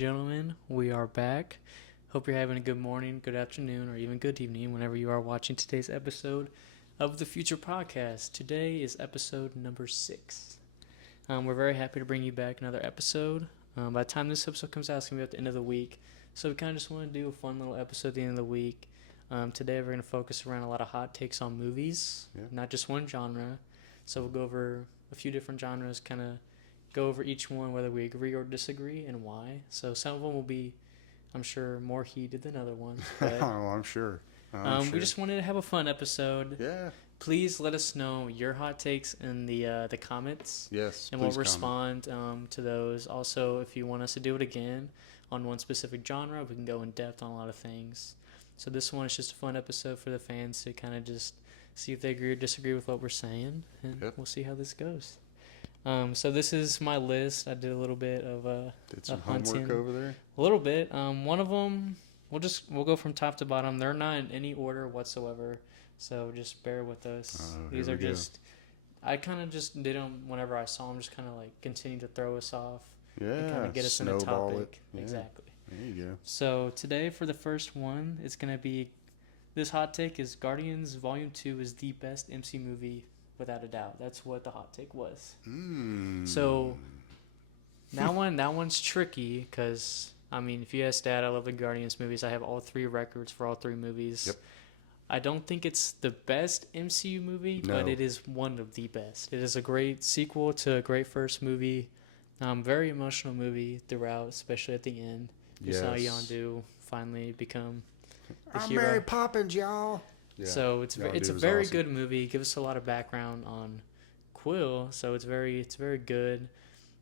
Gentlemen, we are back. Hope you're having a good morning, good afternoon, or even good evening whenever you are watching today's episode of the Future Podcast. Today is episode number 6. We're very happy to bring you back another episode. By the time this episode comes out, it's going to be at the end of the week. So we kind of just want to do a fun little episode at the end of the week. Today we're going to focus around a lot of hot takes on movies, not just one genre. So we'll go over a few different genres, kind of go over each one, whether we agree or disagree, and why. So some of them will be, I'm sure, more heated than other ones. But, oh, I'm sure. We just wanted to have a fun episode. Yeah. Please let us know your hot takes in the comments. Yes. And we'll respond to those. Also, if you want us to do it again on one specific genre, we can go in depth on a lot of things. So this one is just a fun episode for the fans to kind of just see if they agree or disagree with what we're saying, and we'll see how this goes. So this is my list. I did a little bit of did some homework over there. A little bit. One of them, we'll go from top to bottom. They're not in any order whatsoever, so just bear with us. These are just, I kind of just did them whenever I saw them. Just kind of like continue to throw us off. Yeah. And kind of get us in a topic. Yeah. Exactly. There you go. So today for the first one, it's gonna be, this hot take is Guardians Volume 2 is the best MC movie. Without a doubt. That's what the hot take was. So that one's tricky because, I mean, if you ask Dad, I love the Guardians movies. I have all 3 records for all 3 movies. Yep. I don't think it's the best MCU movie, but it is one of the best. It is a great sequel to a great first movie. Very emotional movie throughout, especially at the end. You saw Yondu finally become the hero. I'm Mary Poppins, y'all. Yeah. So it's a very good movie. It gives us a lot of background on Quill, so it's very good.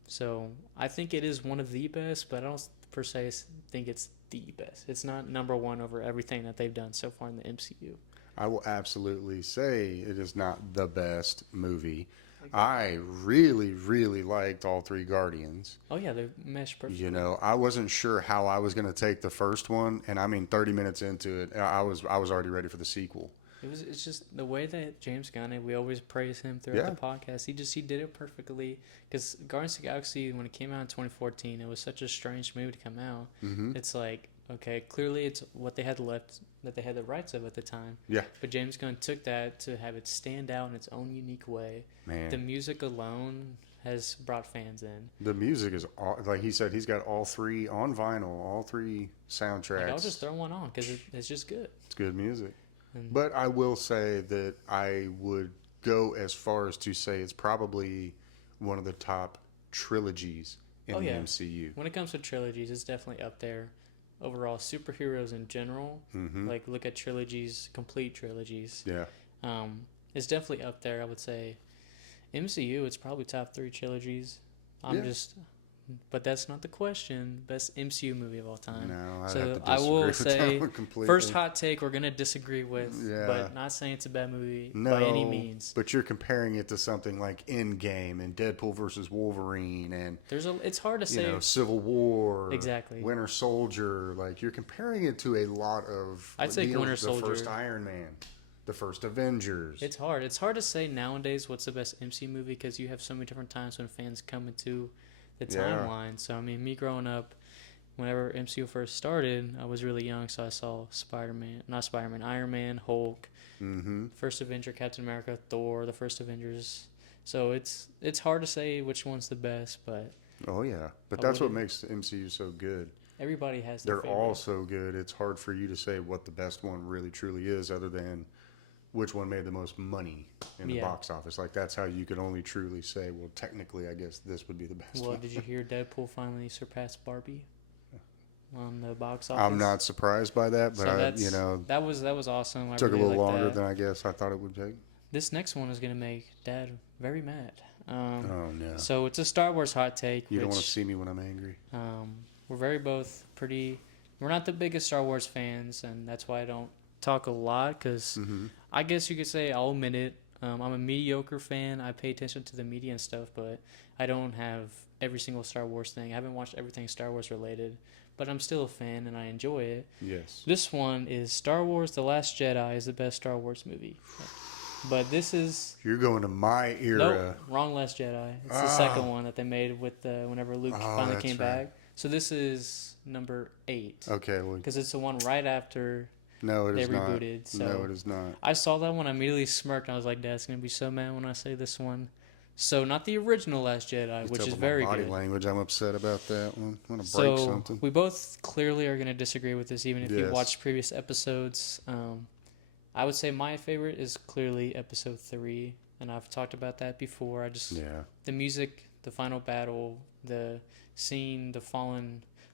So I think it is one of the best, but I don't per se think it's the best. It's not number one over everything that they've done so far in the MCU. I will absolutely say it is not the best movie. I really, really liked all 3 Guardians. Oh, yeah, they're meshed perfectly. You know, I wasn't sure how I was going to take the first one, and I mean, 30 minutes into it, I was already ready for the sequel. It's just the way that James Gunn, we always praise him throughout the podcast. He did it perfectly. Because Guardians of the Galaxy, when it came out in 2014, it was such a strange movie to come out. Mm-hmm. It's like, okay, clearly it's what they had left, that they had the rights of at the time. Yeah. But James Gunn took that to have it stand out in its own unique way. Man. The music alone has brought fans in. The music is, like he said, he's got all 3 on vinyl, all 3 soundtracks. Like, I'll just throw one on because it's just good. It's good music. But I will say that I would go as far as to say it's probably one of the top trilogies in the MCU. When it comes to trilogies, it's definitely up there. Overall, superheroes in general, like look at trilogies, complete trilogies. Yeah. It's definitely up there, I would say. MCU, it's probably top 3 trilogies. But that's not the question. Best MCU movie of all time. No, I will say, first hot take we're gonna disagree with, but not saying it's a bad movie by any means. But you're comparing it to something like Endgame and Deadpool versus Wolverine, and it's hard to say. Civil War, exactly. Winter Soldier. Like you're comparing it to a lot of. I'd say Winter Soldier, the first Iron Man, the first Avengers. It's hard. It's hard to say nowadays what's the best MCU movie because you have so many different times when fans come into the timeline. So I mean, me growing up, whenever MCU first started, I was really young, so I saw Iron Man, Hulk, First Avenger, Captain America, Thor, the first Avengers. So it's hard to say which one's the best, but but that's what makes the MCU so good. Everybody has they're all so good. It's hard for you to say what the best one really truly is, other than which one made the most money in the box office. Like, that's how you could only truly say, well, technically, I guess this would be the best one. Did you hear Deadpool finally surpassed Barbie on the box office? I'm not surprised by that, but that was awesome. Took really a little longer than I guess I thought it would take. This next one is going to make Dad very mad. Oh, no. So it's a Star Wars hot take. You don't want to see me when I'm angry. We're not the biggest Star Wars fans, and that's why I don't talk a lot, because I guess you could say, I'll admit it, I'm a mediocre fan. I pay attention to the media and stuff, but I don't have every single Star Wars thing. I haven't watched everything Star Wars related, but I'm still a fan and I enjoy it. Yes. This one is Star Wars The Last Jedi is the best Star Wars movie. But this is... You're going to my era. Nope, wrong Last Jedi. It's the second one that they made with whenever Luke finally came back. So this is number 8. Okay, well, Because it's the one right after no, it they is not. rebooted. So No, it is not. I saw that one. I immediately smirked. I was like, Dad's going to be so mad when I say this one. So not the original Last Jedi, You which tell is by my very body good. language, I'm upset about that one. I'm gonna break So something. we both clearly are going to disagree with this, even if you Yes. watched previous episodes. I would say my favorite is clearly episode 3, and I've talked about that before. Yeah. The music, the final battle, the scene,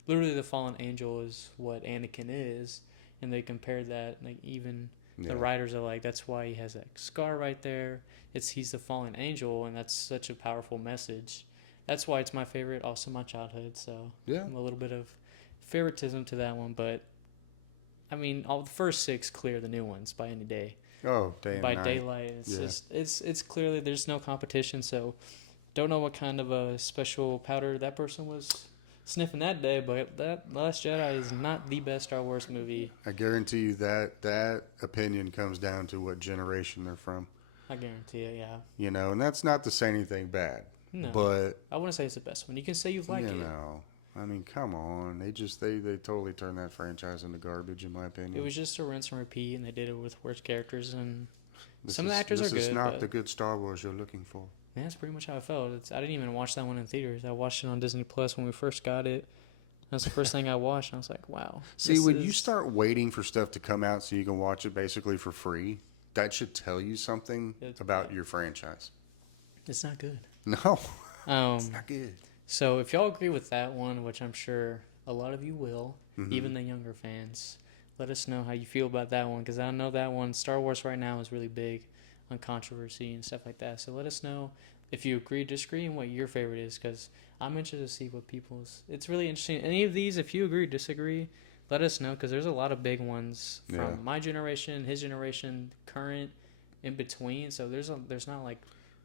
literally the fallen angel is what Anakin is, and they compared that, like, even Yeah. the writers are like, that's why he has that scar right there. He's the fallen angel, and that's such a powerful message. That's why it's my favorite, also my childhood. So Yeah. a little bit of favoritism to that one, but I mean, all the first 6 clear the new ones by any day. Oh, day and By night. daylight, it's clearly there's no competition. So don't know what kind of a special powder that person was sniffing that day, but that Last Jedi is not the best Star Wars movie. I guarantee you that opinion comes down to what generation they're from. I guarantee it, yeah. You know, and that's not to say anything bad. No, but I wouldn't say it's the best one. You can say you like you it. know, I mean, come on. They totally turned that franchise into garbage, in my opinion. It was just a rinse and repeat, and they did it with worse characters, and some of the actors are good. This is not but the good Star Wars you're looking for. yeah, that's pretty much how I felt. I didn't even watch that one in theaters. I watched it on Disney Plus when we first got it. That's the first thing I watched. And I was like, wow. See, when you start waiting for stuff to come out so you can watch it basically for free, that should tell you something about your franchise. It's not good. No, it's not good. So if y'all agree with that one, which I'm sure a lot of you will, even the younger fans, let us know how you feel about that one, because I know that one, Star Wars right now, is really big on controversy and stuff like that. So let us know if you agree, disagree, and what your favorite is, because I'm interested to see what people's... It's really interesting. Any of these, if you agree, disagree, let us know, because there's a lot of big ones from my generation, his generation, current, in between. So there's not like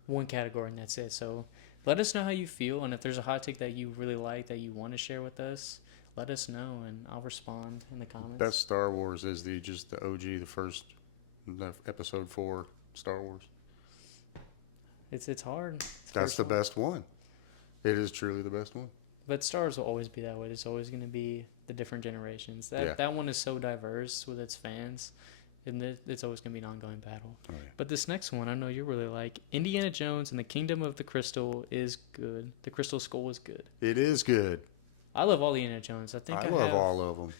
one category and that's it. So let us know how you feel, and if there's a hot take that you really like that you want to share with us, let us know, and I'll respond in the comments. Best Star Wars is the OG, the episode 4 Star Wars. It's hard. That's the best one. It is truly the best one. But Star Wars will always be that way. It's always going to be the different generations. That one is so diverse with its fans, and it's always going to be an ongoing battle. Oh, yeah. But this next one, I know you really like. Indiana Jones and the Kingdom of the Crystal is good. The Crystal Skull is good. It is good. I love all the Indiana Jones. I love all of them.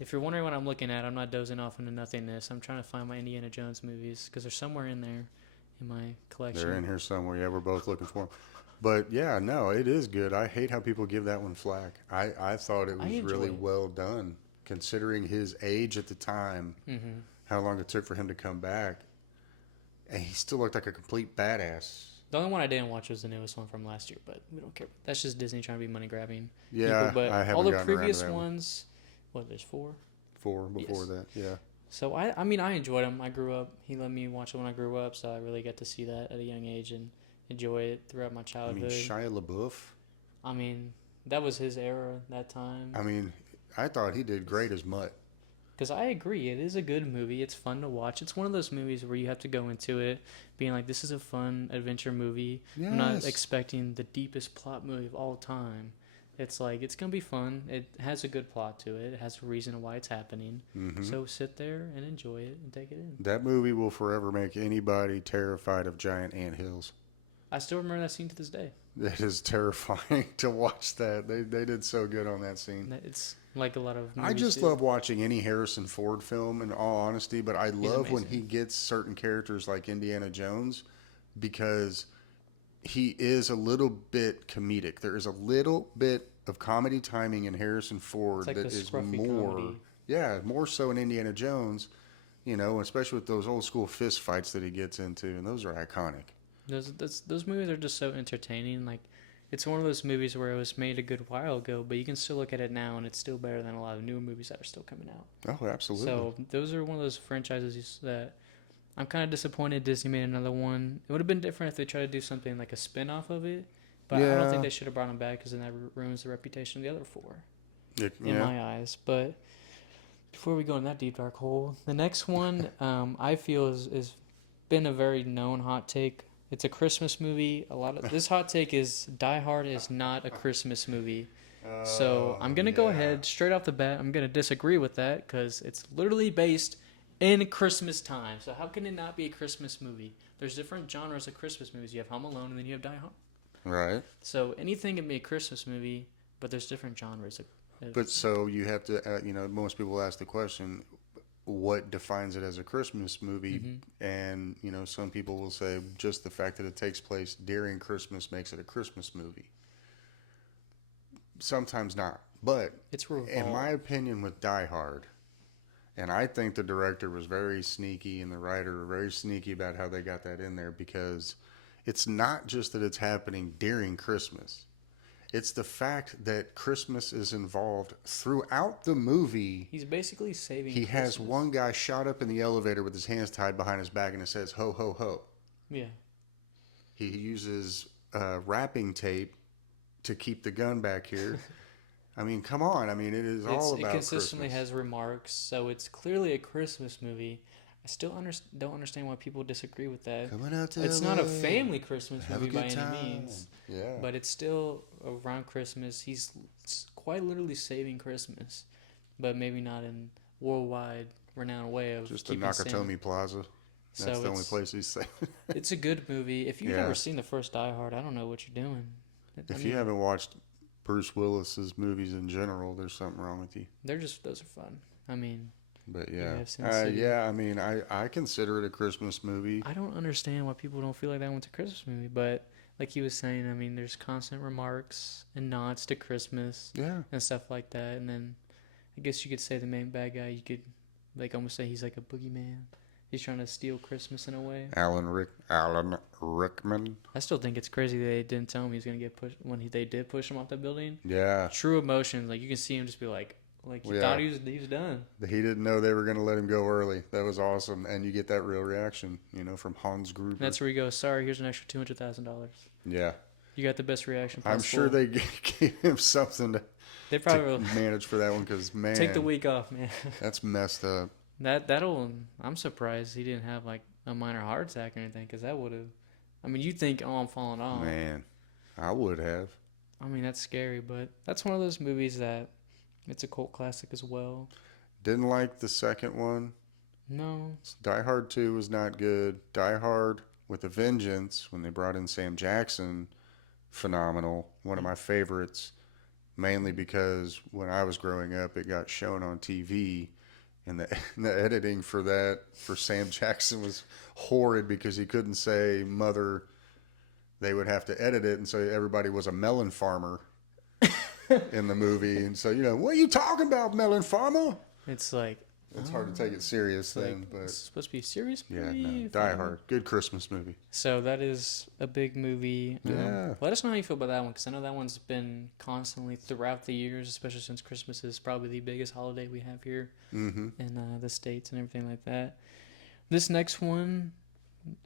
If you're wondering what I'm looking at, I'm not dozing off into nothingness. I'm trying to find my Indiana Jones movies because they're somewhere in there in my collection. They're in here somewhere. Yeah, we're both looking for them. But yeah, no, it is good. I hate how people give that one flack. I thought it was really well done, considering his age at the time, how long it took for him to come back. And he still looked like a complete badass. The only one I didn't watch was the newest one from last year, but we don't care. That's just Disney trying to be money grabbing. Yeah, people. But I haven't all the gotten previous around to that ones, there's 4? 4 before that, yeah. So I mean, I enjoyed him. I grew up. He let me watch it when I grew up, so I really got to see that at a young age and enjoy it throughout my childhood. I mean, Shia LaBeouf. I mean, that was his era, that time. I mean, I thought he did great as Mutt. Because I agree, it is a good movie. It's fun to watch. It's one of those movies where you have to go into it being like, this is a fun adventure movie. Yes. I'm not expecting the deepest plot movie of all time. It's like, it's going to be fun. It has a good plot to it. It has a reason why it's happening. So sit there and enjoy it and take it in. That movie will forever make anybody terrified of giant anthills. I still remember that scene to this day. It is terrifying to watch that. They did so good on that scene. It's like a lot of movies I just love watching any Harrison Ford film, in all honesty, but I love when he gets certain characters like Indiana Jones, because he is a little bit comedic. There is a little bit of comedy timing in Harrison Ford like that is more, comedy. More so in Indiana Jones, especially with those old school fist fights that he gets into, and those are iconic. Those movies are just so entertaining. Like, it's one of those movies where it was made a good while ago, but you can still look at it now, and it's still better than a lot of newer movies that are still coming out. Oh, absolutely. So those are one of those franchises that I'm kind of disappointed Disney made another one. It would have been different if they tried to do something like a spin-off of it, but I don't think they should have brought them back, because then that ruins the reputation of the other 4 in my eyes. But before we go in that deep dark hole, the next one I feel is been a very known hot take. It's a Christmas movie. This hot take is Die Hard is not a Christmas movie. So I'm going to go ahead straight off the bat. I'm going to disagree with that because it's literally based in Christmas time. So how can it not be a Christmas movie? There's different genres of Christmas movies. You have Home Alone and then you have Die Hard. Right. So anything can be a Christmas movie, but there's different genres. But so you have to, most people ask the question, what defines it as a Christmas movie? Mm-hmm. And, some people will say just the fact that it takes place during Christmas makes it a Christmas movie. Sometimes not. But It's in my opinion with Die Hard, and I think the director was very sneaky and the writer were very sneaky about how they got that in there, because it's not just that it's happening during Christmas. It's the fact that Christmas is involved throughout the movie. He's basically saving He Christmas. has one guy shot up in the elevator with his hands tied behind his back and it says, ho, ho, ho. Yeah. He uses wrapping tape to keep the gun back here. I mean, come on. I mean, it is all about Christmas. It consistently has remarks, so it's clearly a Christmas movie. I still don't understand why people disagree with that. Coming out to It's LA. not a family Christmas Have movie a by good any time. means. Yeah. But it's still around Christmas. He's quite literally saving Christmas, but maybe not in worldwide renowned way of just the keeping Nakatomi Plaza. That's the only place he's saving. It's a good movie. If you've never seen the first Die Hard, I don't know what you're doing. If you haven't watched Bruce Willis's movies in general, there's something wrong with you. Those are fun. I mean, but I mean, I consider it a Christmas movie. I don't understand why people don't feel like that one's a Christmas movie, but like he was saying, I mean, there's constant remarks and nods to Christmas, and stuff like that. And then I guess you could say the main bad guy, you could like almost say he's like a boogeyman. He's trying to steal Christmas in a way. Alan Rickman. I still think it's crazy they didn't tell him he was gonna get pushed when they did push him off the building. Yeah. True emotion, like you can see him just be like he thought he was done. He didn't know they were gonna let him go early. That was awesome, and you get that real reaction, from Hans Gruber. That's where he goes. Sorry, here's an extra $200,000. Yeah. You got the best reaction possible. I'm sure they gave him something they probably to manage for that one because man, take the week off, man. That's messed up. I'm surprised he didn't have like a minor heart attack or anything, because that would have. I mean, you think, oh, I'm falling off. Man, I would have. I mean, that's scary, but that's one of those movies that it's a cult classic as well. Didn't like the second one. No. Die Hard 2 was not good. Die Hard with a Vengeance, when they brought in Sam Jackson, phenomenal. One of my favorites, mainly because when I was growing up, it got shown on TV. And the editing for Sam Jackson was horrid because he couldn't say mother. They would have to edit it, and so everybody was a melon farmer in the movie. And so, what are you talking about, melon farmer? It's like... It's hard to take it serious then, but... It's supposed to be a serious movie? Yeah, no. Die Hard. Good Christmas movie. So that is a big movie. Yeah. Let us know how you feel about that one, because I know that one's been constantly throughout the years, especially since Christmas is probably the biggest holiday we have here in the States and everything like that. This next one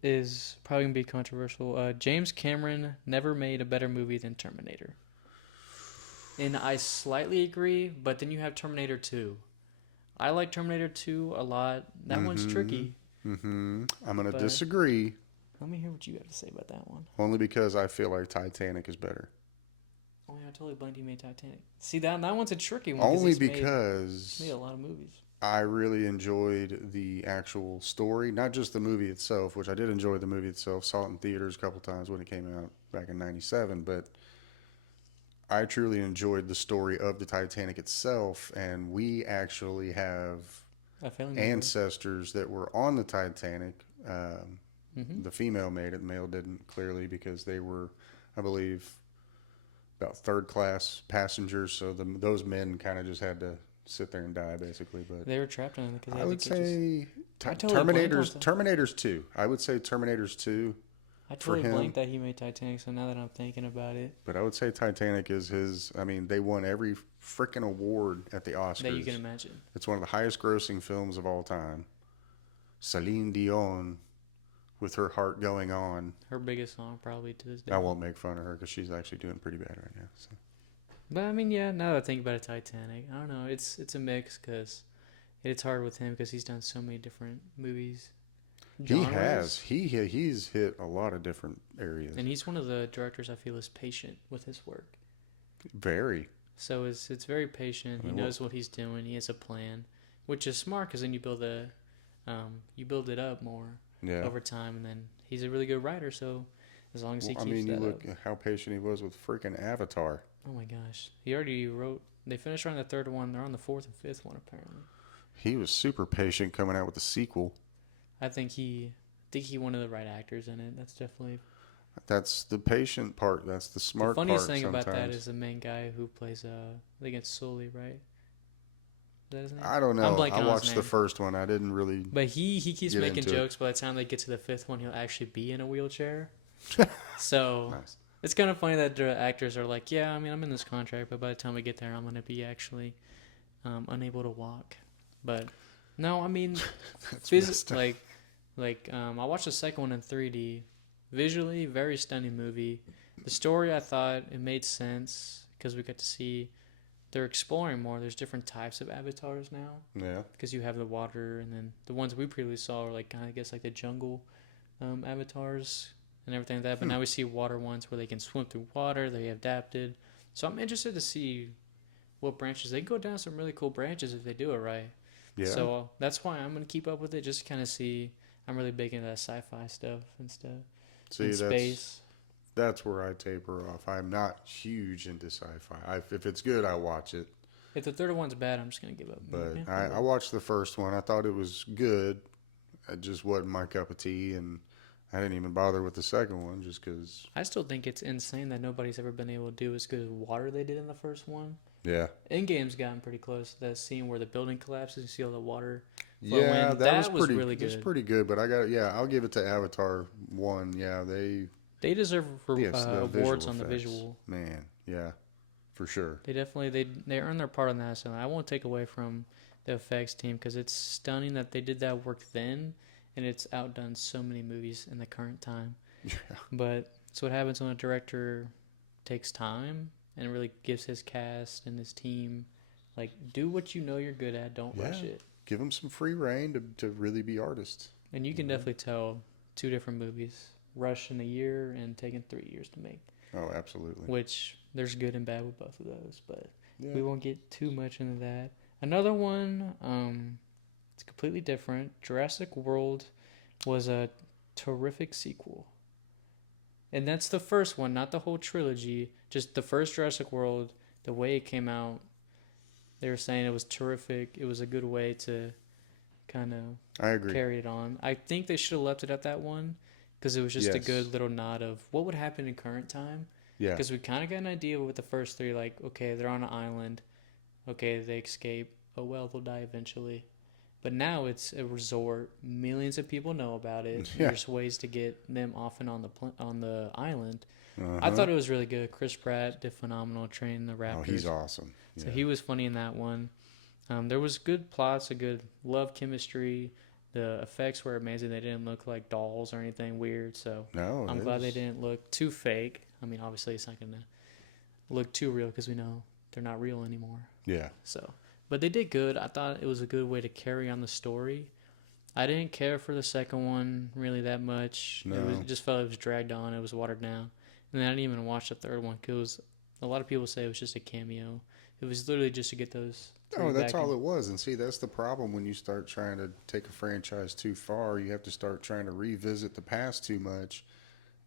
is probably going to be controversial. James Cameron never made a better movie than Terminator. And I slightly agree, but then you have Terminator 2. I like Terminator 2 a lot. That one's tricky. I'm going to disagree. Let me hear what you have to say about that one. Only because I feel like Titanic is better. Oh, yeah, I totally blanked he made Titanic. See, that one's a tricky one. Only because... He's made a lot of movies. I really enjoyed the actual story, not just the movie itself, which I did enjoy the movie itself. Saw it in theaters a couple times when it came out back in 97, but I truly enjoyed the story of the Titanic itself, and we actually have ancestors that were on the Titanic. The female made it, the male didn't, clearly, because they were, I believe, about third-class passengers, so those men kind of just had to sit there and die, basically. But they were trapped in it. I would say Terminator's 2. I would say Terminator's 2. I totally blanked that he made Titanic, so now that I'm thinking about it. But I would say Titanic is his... I mean, they won every freaking award at the Oscars. That you can imagine. It's one of the highest grossing films of all time. Celine Dion, with Her Heart Going On. Her biggest song, probably, to this day. I won't make fun of her, because she's actually doing pretty bad right now. So. But, I mean, yeah, now that I think about it, Titanic, I don't know. It's a mix, because it's hard with him, because he's done so many different movies. Genres. He has. He's hit a lot of different areas. And he's one of the directors I feel is patient with his work. Very. So it's very patient. He knows what he's doing. He has a plan, which is smart because then you build it up more over time, and then he's a really good writer. So as long as he keeps you that look up. at how patient he was with freaking Avatar. Oh my gosh, he already wrote. They finished on the third one. They're on the fourth and fifth one apparently. He was super patient coming out with the sequel. I think he wanted the right actors in it. That's definitely. That's the patient part. That's the smart part. The funniest thing sometimes. about that is the main guy who plays I think it's Sully, right? Is that his name? I don't know. I'm blanking I on watched his the name. first one. I didn't really. But he keeps making jokes. It. By the time they get to the fifth one, he'll actually be in a wheelchair. So Nice. It's kind of funny that the actors are like, yeah, I mean, I'm in this contract, but by the time we get there, I'm gonna be actually unable to walk. But no, I mean, I watched the second one in 3D. Visually, very stunning movie. The story, I thought it made sense because we got to see they're exploring more. There's different types of avatars now. Yeah. Because you have the water, and then the ones we previously saw are like, I guess, like the jungle avatars and everything like that. But now we see water ones where they can swim through water. They adapted. So I'm interested to see what branches they go down. Some really cool branches if they do it right. Yeah. So that's why I'm gonna keep up with it, just to kind of see. I'm really big into that sci-fi stuff and stuff. See, space. That's where I taper off. I'm not huge into sci-fi. If it's good, I watch it. If the third one's bad, I'm just gonna give up. But I watched the first one. I thought it was good. It just wasn't my cup of tea, and I didn't even bother with the second one just because. I still think it's insane that nobody's ever been able to do as good as water they did in the first one. Yeah. Endgame's gotten pretty close to that scene where the building collapses. You see all the water. Flow Yeah, in. that was really good. It was pretty good, but I'll give it to Avatar 1. Yeah, they deserve awards on the effects. visual. Man, yeah, for sure. They definitely they earn their part on that. So I won't take away from the effects team because it's stunning that they did that work then, and it's outdone so many movies in the current time. Yeah. But it's what happens when a director takes time and really gives his cast and his team, like, do what you know you're good at. Don't rush it. Give them some free reign to really be artists. And you can definitely tell two different movies, Rush in a year and taken 3 years to make. Oh, absolutely. Which there's good and bad with both of those, but we won't get too much into that. Another one, it's completely different. Jurassic World was a terrific sequel. And that's the first one, not the whole trilogy. Just the first Jurassic World, the way it came out, they were saying it was terrific. It was a good way to kind of carry it on. I think they should have left it at that one because it was just a good little nod of what would happen in current time. Yeah. Because we kind of got an idea with the first three, like, okay, they're on an island. Okay, they escape. Oh, well, they'll die eventually. But now it's a resort. Millions of people know about it. Yeah. There's ways to get them off and on the island. I thought it was really good. Chris Pratt did phenomenal training the Raptors. Oh, he's awesome. Yeah. So he was funny in that one. There was good plots, a good love chemistry. The effects were amazing. They didn't look like dolls or anything weird. So I'm glad they didn't look too fake. I mean, obviously it's not going to look too real because we know they're not real anymore. Yeah. So, but they did good. I thought it was a good way to carry on the story. I didn't care for the second one really that much. No. It just felt it was dragged on. It was watered down. And then I didn't even watch the third one because a lot of people say it was just a cameo. It was literally just to get those. Oh, that's all it was. And see, that's the problem when you start trying to take a franchise too far. You have to start trying to revisit the past too much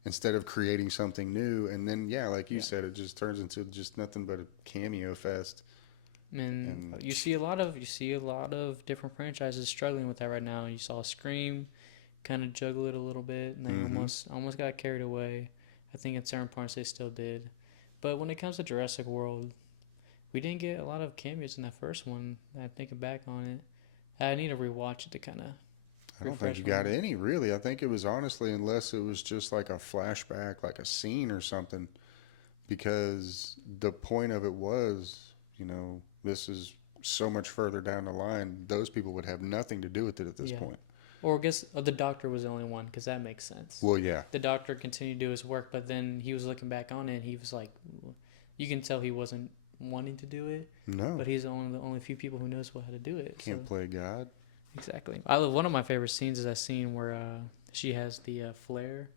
instead of creating something new. And then, like you said, it just turns into just nothing but a cameo fest. And you see a lot of different franchises struggling with that right now. You saw Scream kind of juggle it a little bit, and they almost got carried away. I think in certain parts they still did. But when it comes to Jurassic World, we didn't get a lot of cameos in that first one. I'm thinking back on it. I need to rewatch it to kind of. I don't think you got any, really. I think it was honestly, unless it was just like a flashback, like a scene or something, because the point of it was, this is so much further down the line. Those people would have nothing to do with it at this point. Or I guess the doctor was the only one, because that makes sense. Well, yeah. The doctor continued to do his work, but then he was looking back on it, and he was like, you can tell he wasn't wanting to do it. No. But he's the only few people who knows how to do it. Can't play God. Exactly. One of my favorite scenes is that scene where she has the flare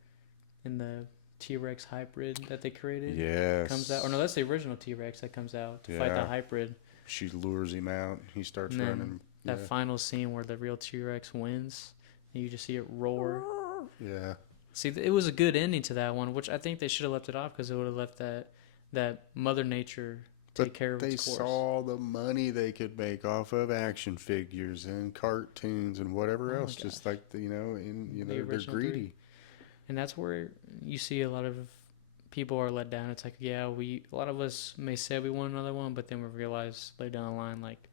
in the T-Rex hybrid that they created. Yes. Comes out, or no, that's the original T-Rex that comes out to fight the hybrid. She lures him out. He starts And then running. that final scene where the real T-Rex wins, and you just see it roar. Yeah. See, it was a good ending to that one, which I think they should have left it off because it would have left that Mother Nature take care of its course. They saw the money they could make off of action figures and cartoons and whatever else. Just like they're greedy. 3. And that's where you see a lot of people are let down. It's like, yeah, a lot of us may say we want another one, but then we realize later down the line, like,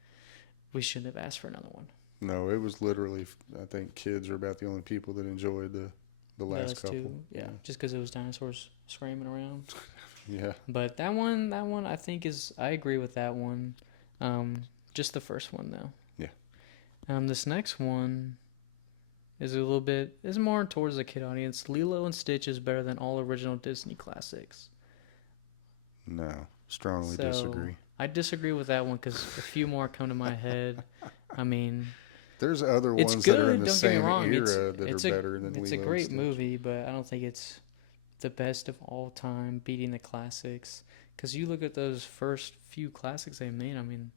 we shouldn't have asked for another one. No, it was literally, I think kids are about the only people that enjoyed the last couple. Two, yeah, just because it was dinosaurs screaming around. Yeah. But that one, I think I agree with that one. Just the first one though. Yeah. This next one is more towards the kid audience. Lilo and Stitch is better than all original Disney classics. No, strongly disagree. I disagree with that one because a few more come to my head. I mean, there's other ones that are in the same era that are better than Lilo and Stitch. It's a great movie, but I don't think it's the best of all time, beating the classics. Because you look at those first few classics they made, I mean,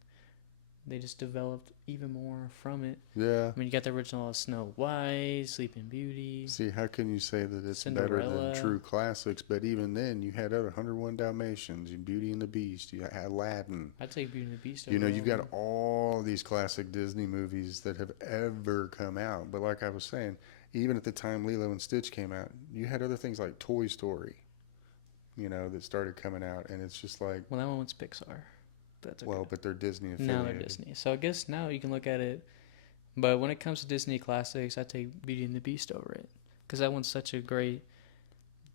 they just developed even more from it. Yeah. I mean, you got the original Snow White, Sleeping Beauty. See, how can you say that it's Cinderella. better than true classics? But even then, you had other 101 Dalmatians, Beauty and the Beast, you had Aladdin. I'd take Beauty and the Beast. You've got all these classic Disney movies that have ever come out. But like I was saying, even at the time Lilo and Stitch came out, you had other things like Toy Story, that started coming out. And it's just like... Well, that one was Pixar. That's okay. Well, but they're Disney affiliated. Now they're Disney. So I guess now you can look at it. But when it comes to Disney classics, I take Beauty and the Beast over it. Because that one's such a great...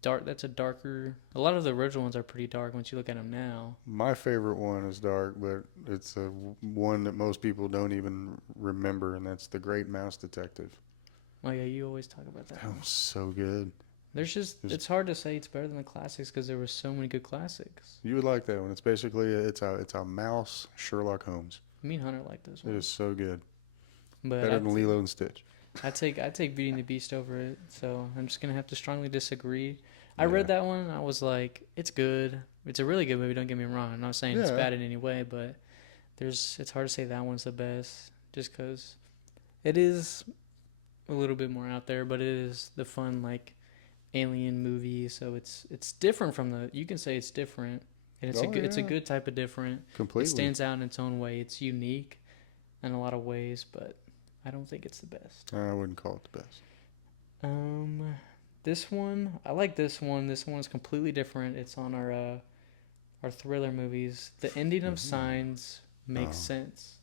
That's a darker... A lot of the original ones are pretty dark once you look at them now. My favorite one is dark, but it's a one that most people don't even remember, and that's The Great Mouse Detective. Oh, yeah, you always talk about that. That was so good. It's hard to say it's better than the classics because there were so many good classics. You would like that one. It's basically it's a mouse Sherlock Holmes. Me and Hunter like this one. It is so good. But better than Lilo and Stitch. I take Beauty and the Beast over it. So I'm just gonna have to strongly disagree. I read that one and I was like, it's good. It's a really good movie. Don't get me wrong. I'm not saying it's bad in any way, but it's hard to say that one's the best just because it is a little bit more out there, but it is the fun alien movie, so it's different from you can say it's different, and it's a good type of different. Completely. It stands out in its own way. It's unique in a lot of ways, but I don't think it's the best. I wouldn't call it the best. This one, I like this one. This one's completely different. It's on our thriller movies. The ending of Signs makes sense.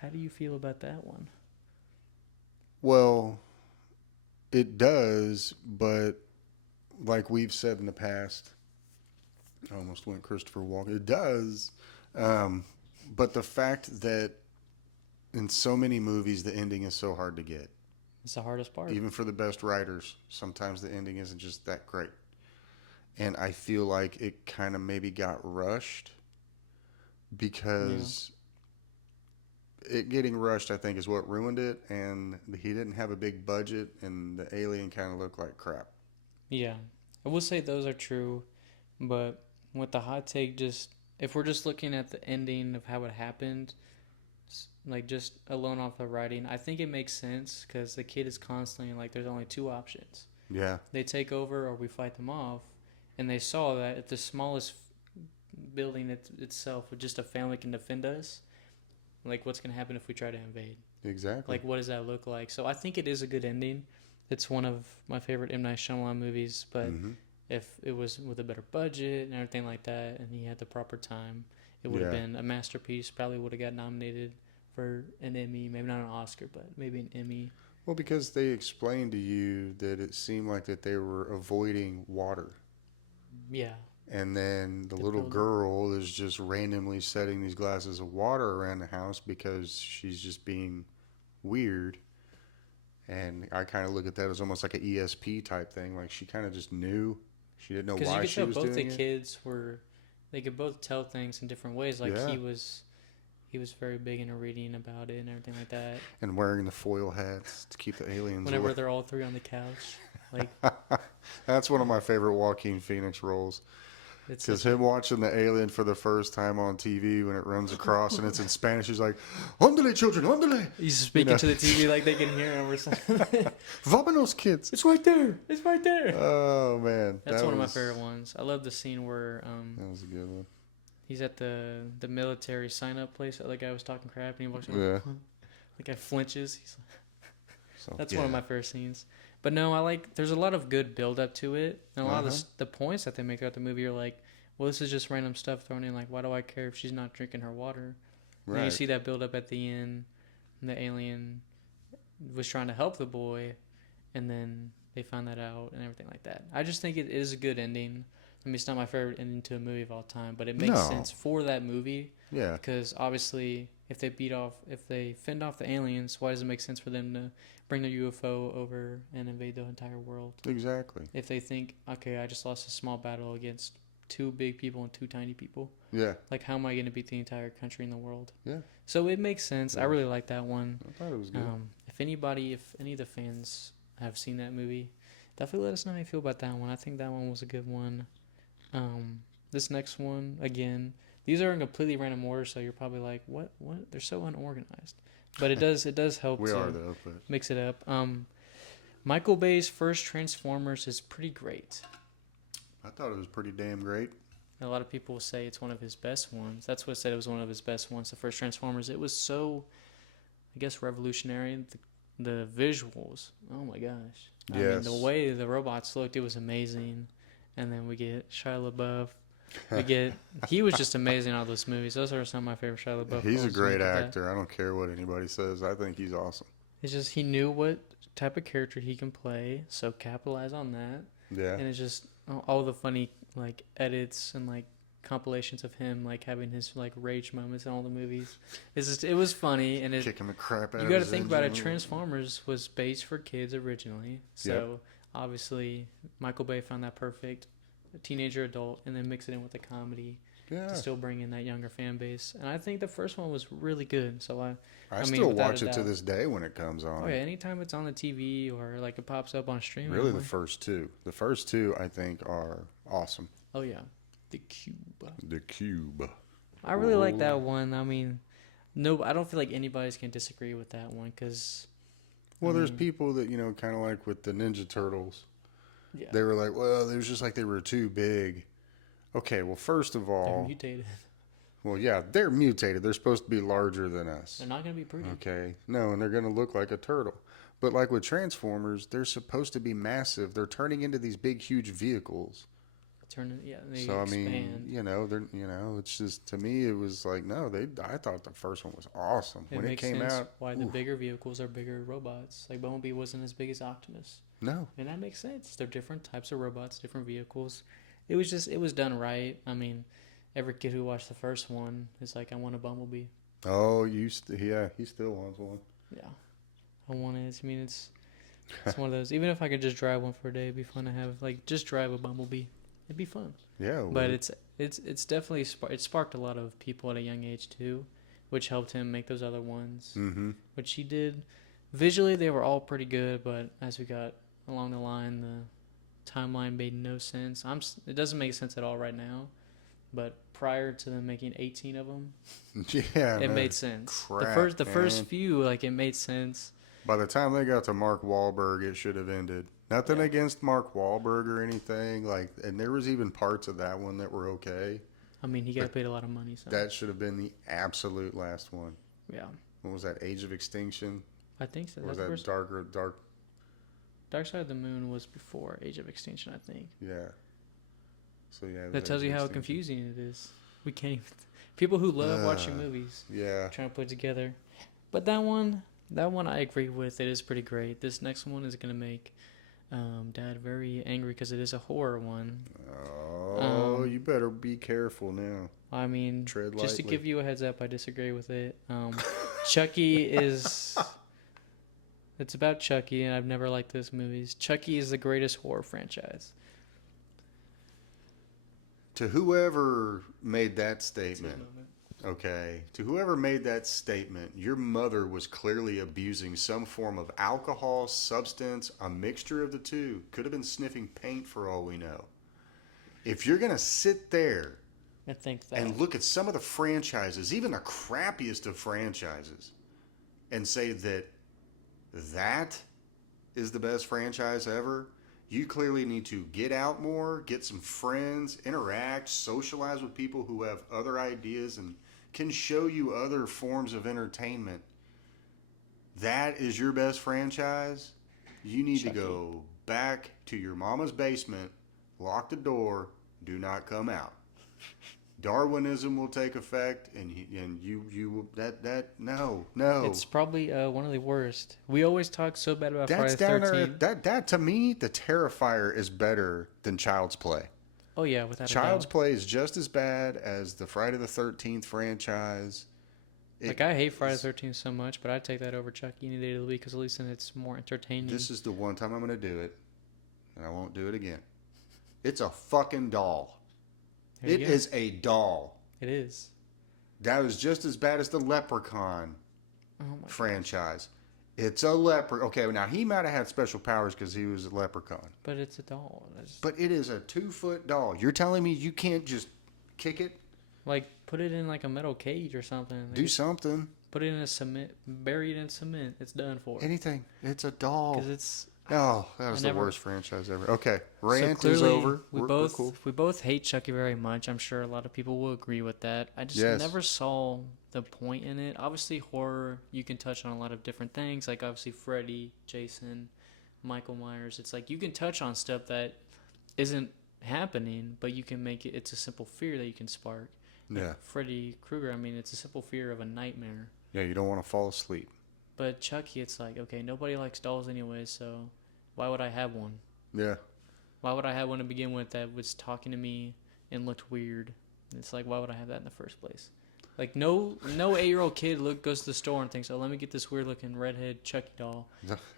How do you feel about that one? Well, it does, but like we've said in the past, I almost went Christopher Walken. It does, but the fact that in so many movies the ending is so hard to get. It's the hardest part. Even for the best writers, sometimes the ending isn't just that great. And I feel like it kind of maybe got rushed because... It getting rushed, I think, is what ruined it, and he didn't have a big budget, and the alien kind of looked like crap. Yeah, I will say those are true, but with the hot take, if we're just looking at the ending of how it happened, just alone off the writing, I think it makes sense because the kid is constantly there's only two options. Yeah. They take over or we fight them off, and they saw that at the smallest building itself, just a family can defend us. What's going to happen if we try to invade? Exactly. What does that look like? So I think it is a good ending. It's one of my favorite M. Night Shyamalan movies, but if it was with a better budget and everything like that, and he had the proper time, it would have been a masterpiece. Probably would have got nominated for an Emmy. Maybe not an Oscar, but maybe an Emmy. Well, because they explained to you that it seemed like that they were avoiding water. Yeah. And then the little girl is just randomly setting these glasses of water around the house because she's just being weird. And I kind of look at that as almost like an ESP type thing. She kind of just knew. She didn't know why she was doing it. Because you could tell both the kids they could both tell things in different ways. He was very big into reading about it and everything like that. And wearing the foil hats to keep the aliens Whenever away. they're all three on the couch. Like, That's one of my favorite Joaquin Phoenix roles. it's Because such him watching the alien for the first time on TV when it runs across and it's in Spanish, he's like, "Ondale, children, ondale." he's speaking to the TV like they can hear him or something. Vamonos, kids. It's right there. It's right there. Oh man, That's one of my favorite ones. I love the scene where That was a good one. he's at the military sign up place. The other guy was talking crap and he walks over. Yeah. The guy flinches. He's like, So, that's one of my favorite scenes. But no, I like. There's a lot of good build up to it, and a lot of the points that they make throughout the movie are like, well, this is just random stuff thrown in. Like, why do I care if she's not drinking her water? Right. And you see that build up at the end. And the alien was trying to help the boy, and then they found that out and everything like that. I just think it is a good ending. I mean, it's not my favorite ending to a movie of all time, but it makes sense for that movie. Yeah. Because obviously, if they fend off the aliens, why does it make sense for them to bring their UFO over and invade the entire world? Exactly. If they think, okay, I just lost a small battle against 2 big people and 2 tiny people. Yeah. Like, how am I going to beat the entire country in the world? Yeah. So it makes sense. Yeah. I really like that one. I thought it was good. If any of the fans have seen that movie, definitely let us know how you feel about that one. I think that one was a good one. This next one, again, these are in completely random order, so you're probably like, what? They're so unorganized. But it does help to mix it up. Michael Bay's first Transformers is pretty great. I thought it was pretty damn great. A lot of people say it's one of his best ones. That's what said it was one of his best ones, the first Transformers. It was so, I guess, revolutionary. The visuals, oh my gosh. I mean, the way the robots looked, it was amazing. And then we get Shia LaBeouf. He was just amazing in all those movies. Those are some of my favorite Shia LaBeouf. He's a great actor. I don't care what anybody says. I think he's awesome. It's just he knew what type of character he can play, so capitalize on that. Yeah. And it's just all the funny like edits and like compilations of him like having his like rage moments in all the movies. It was funny and kicking the crap out. You got to think about it. Transformers was based for kids originally, so obviously Michael Bay found that perfect. A teenager, adult, and then mix it in with the comedy to still bring in that younger fan base. And I think the first one was really good. So I still watch it to this day when it comes on. Oh yeah, anytime it's on the TV or like it pops up on streaming. Really, the first two. The first two I think are awesome. Oh yeah, The Cube. The Cube. I really like that one. I mean, I don't feel like anybody's can disagree with that one because. Well, there's people that kind of like with the Ninja Turtles. Yeah. They were like, well, it was just like they were too big. Okay, well, first of all... They're mutated. Well, yeah, they're mutated. They're supposed to be larger than us. They're not going to be pretty. Okay. No, and they're going to look like a turtle. But like with Transformers, they're supposed to be massive. They're turning into these big, huge vehicles. They so, expand. I mean, it's just, to me, it was like, no, I thought the first one was awesome. When it came out... why the bigger vehicles are bigger robots. Like Bumblebee wasn't as big as Optimus. No. And that makes sense. They're different types of robots, different vehicles. It was done right. I mean, every kid who watched the first one is like, I want a Bumblebee. Oh, he still wants one. Yeah. I want it. I mean, it's one of those. Even if I could just drive one for a day, it'd be fun to have, like, just drive a Bumblebee. It'd be fun. Yeah. But it's definitely, it sparked a lot of people at a young age, too, which helped him make those other ones, which he did. Visually, they were all pretty good, but as we got along the line, the timeline made no sense. It doesn't make sense at all right now, but prior to them making 18 of them, it made sense. Crap, the first few, like, it made sense. By the time they got to Mark Wahlberg, it should have ended. Nothing against Mark Wahlberg or anything, and there was even parts of that one that were okay. I mean, he got paid a lot of money. So that should have been the absolute last one. Yeah. What was that? Age of Extinction? I think so. Or was that Dark? Dark Side of the Moon was before Age of Extinction, I think. Yeah. So yeah. That tells you how confusing it is. We can't even. People who love watching movies. Yeah. Trying to put it together, but that one I agree with. It is pretty great. This next one is gonna make Dad very angry because it is a horror one. Oh, you better be careful now. I mean, tread lightly. Just to give you a heads up, I disagree with it. Chucky is. It's about Chucky, and I've never liked those movies. Chucky is the greatest horror franchise. To whoever made that statement, okay, to whoever made that statement, your mother was clearly abusing some form of alcohol, substance, a mixture of the two. Could have been sniffing paint for all we know. If you're going to sit there I think that. and look at some of the franchises, even the crappiest of franchises, and say that that is the best franchise ever, you clearly need to get out more, get some friends, interact, socialize with people who have other ideas and can show you other forms of entertainment. That is your best franchise. You need to go back to your mama's basement, lock the door, do not come out. Darwinism will take effect, and you no. It's probably one of the worst. We always talk so bad about That's Friday down the there. 13th. That to me, the Terrifier is better than Child's Play. Oh yeah, without Child's a doubt. Play is just as bad as the Friday the 13th franchise. Like, I hate Friday the 13th so much, but I'd take that over Chucky any day of the week because at least then it's more entertaining. This is the one time I'm going to do it, and I won't do it again. It's a fucking doll. It is a doll. It is. That was just as bad as the Leprechaun franchise. Gosh. It's a leprechaun. Okay, now he might have had special powers because he was a leprechaun. But it's a doll. But it is a 2-foot doll. You're telling me you can't just kick it? Like, put it in like a metal cage or something. Do something. Put it in a cement, bury it in cement. It's done for. Anything. It's a doll. Because it's. Oh, that was the worst franchise ever. Okay, rant is over. We both hate Chucky very much. I'm sure a lot of people will agree with that. I just never saw the point in it. Obviously, horror, you can touch on a lot of different things. Like, obviously, Freddy, Jason, Michael Myers. It's like you can touch on stuff that isn't happening, but you can make it. It's a simple fear that you can spark. Yeah. Like Freddy Krueger, I mean, it's a simple fear of a nightmare. Yeah, you don't want to fall asleep. But Chucky, it's like, okay, nobody likes dolls anyway, so why would I have one? Yeah. Why would I have one to begin with that was talking to me and looked weird? It's like, why would I have that in the first place? Like, no 8-year-old kid goes to the store and thinks, oh, let me get this weird-looking redhead Chucky doll.